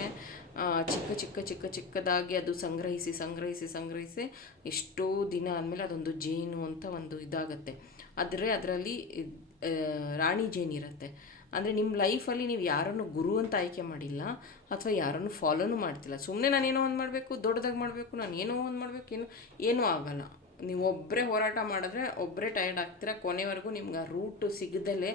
ಚಿಕ್ಕ ಚಿಕ್ಕ ಚಿಕ್ಕ, ಚಿಕ್ಕದಾಗಿ ಅದು ಸಂಗ್ರಹಿಸಿ ಸಂಗ್ರಹಿಸಿ ಸಂಗ್ರಹಿಸಿ ಎಷ್ಟೋ ದಿನ ಆದಮೇಲೆ ಅದೊಂದು ಜೇನು ಅಂತ ಒಂದು ಇದಾಗುತ್ತೆ. ಆದರೆ ಅದರಲ್ಲಿ ರಾಣಿ ಜೇನು ಇರುತ್ತೆ. ಅಂದರೆ ನಿಮ್ಮ ಲೈಫಲ್ಲಿ ನೀವು ಯಾರನ್ನು ಗುರು ಅಂತ ಆಯ್ಕೆ ಮಾಡಿಲ್ಲ ಅಥವಾ ಯಾರನ್ನು ಫಾಲೋನು ಮಾಡ್ತಿಲ್ಲ. ಸುಮ್ಮನೆ ನಾನೇನೋ ಒಂದು ಮಾಡಬೇಕು, ದೊಡ್ಡದಾಗಿ ಮಾಡಬೇಕು ನಾನು ಏನೋ ಒಂದು ಮಾಡಬೇಕು, ಏನು, ಏನೂ ಆಗಲ್ಲ. ನೀವು ಒಬ್ಬರೇ ಹೋರಾಟ ಮಾಡಿದ್ರೆ ಒಬ್ಬರೇ ಟೈರ್ಡ್ ಆಗ್ತೀರ, ಕೊನೆವರೆಗೂ ನಿಮ್ಗೆ ಆ ರೂಟು ಸಿಗದಲೇ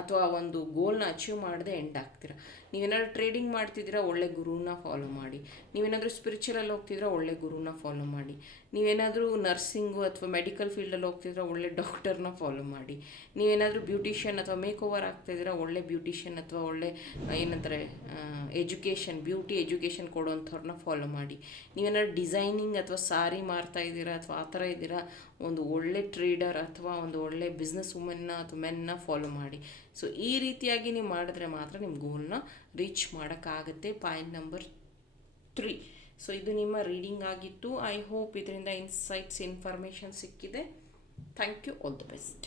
ಅಥವಾ ಒಂದು ಗೋಲ್ನ ಅಚೀವ್ ಮಾಡದೆ ಎಂಡ್ ಆಗ್ತೀರಾ. ನೀವೇನಾದ್ರು ಟ್ರೇಡಿಂಗ್ ಮಾಡ್ತಿದ್ದೀರಾ, ಒಳ್ಳೆ ಗುರುನ ಫಾಲೋ ಮಾಡಿ. ನೀವೇನಾದರೂ ಸ್ಪಿರಿಚುವಲಲ್ಲಿ ಹೋಗ್ತಿದ್ರೆ ಒಳ್ಳೆ ಗುರುನ ಫಾಲೋ ಮಾಡಿ. ನೀವೇನಾದರೂ ನರ್ಸಿಂಗು ಅಥವಾ ಮೆಡಿಕಲ್ ಫೀಲ್ಡಲ್ಲಿ ಹೋಗ್ತಿದ್ರೆ ಒಳ್ಳೆ ಡಾಕ್ಟರ್ನ ಫಾಲೋ ಮಾಡಿ. ನೀವೇನಾದರೂ ಬ್ಯೂಟಿಷಿಯನ್ ಅಥವಾ ಮೇಕ್ ಓವರ್ ಆಗ್ತಾಯಿದ್ದೀರಾ ಒಳ್ಳೆ ಬ್ಯೂಟಿಷಿಯನ್ ಅಥವಾ ಒಳ್ಳೆ ಏನಂತಾರೆ ಎಜುಕೇಷನ್ ಬ್ಯೂಟಿ ಎಜುಕೇಷನ್ ಕೊಡೋಂಥವ್ರನ್ನ ಫಾಲೋ ಮಾಡಿ. ನೀವೇನಾದ್ರು ಡಿಸೈನಿಂಗ್ ಅಥವಾ ಸಾರಿ ಮಾರ್ತಾ ಇದ್ದೀರಾ, ಅಥವಾ ಆ ಥರ ಇದ್ದೀರಾ, ಒಂದು ಒಳ್ಳೆ ಟ್ರೇಡರ್ ಅಥವಾ ಒಂದು ಒಳ್ಳೆ ಬಿಸ್ನೆಸ್ ವುಮೆನ್ನ ಅಥವಾ ಮೆನ್ನ ಫಾಲೋ ಮಾಡಿ. ಸೊ ಈ ರೀತಿಯಾಗಿ ನೀವು ಮಾಡಿದ್ರೆ ಮಾತ್ರ ನಿಮ್ಮ ಗೋಲ್ನ ರೀಚ್ ಮಾಡೋಕ್ಕಾಗತ್ತೆ. ಪಾಯಿಂಟ್ ನಂಬರ್ ತ್ರೀ ಸೊ ಇದು ನಿಮ್ಮ ರೀಡಿಂಗ್ ಆಗಿತ್ತು. ಐ ಹೋಪ್ ಇದರಿಂದ ಇನ್ಸೈಟ್ಸ್ ಇನ್ಫಾರ್ಮೇಷನ್ ಸಿಕ್ಕಿದೆ. Thank you all the best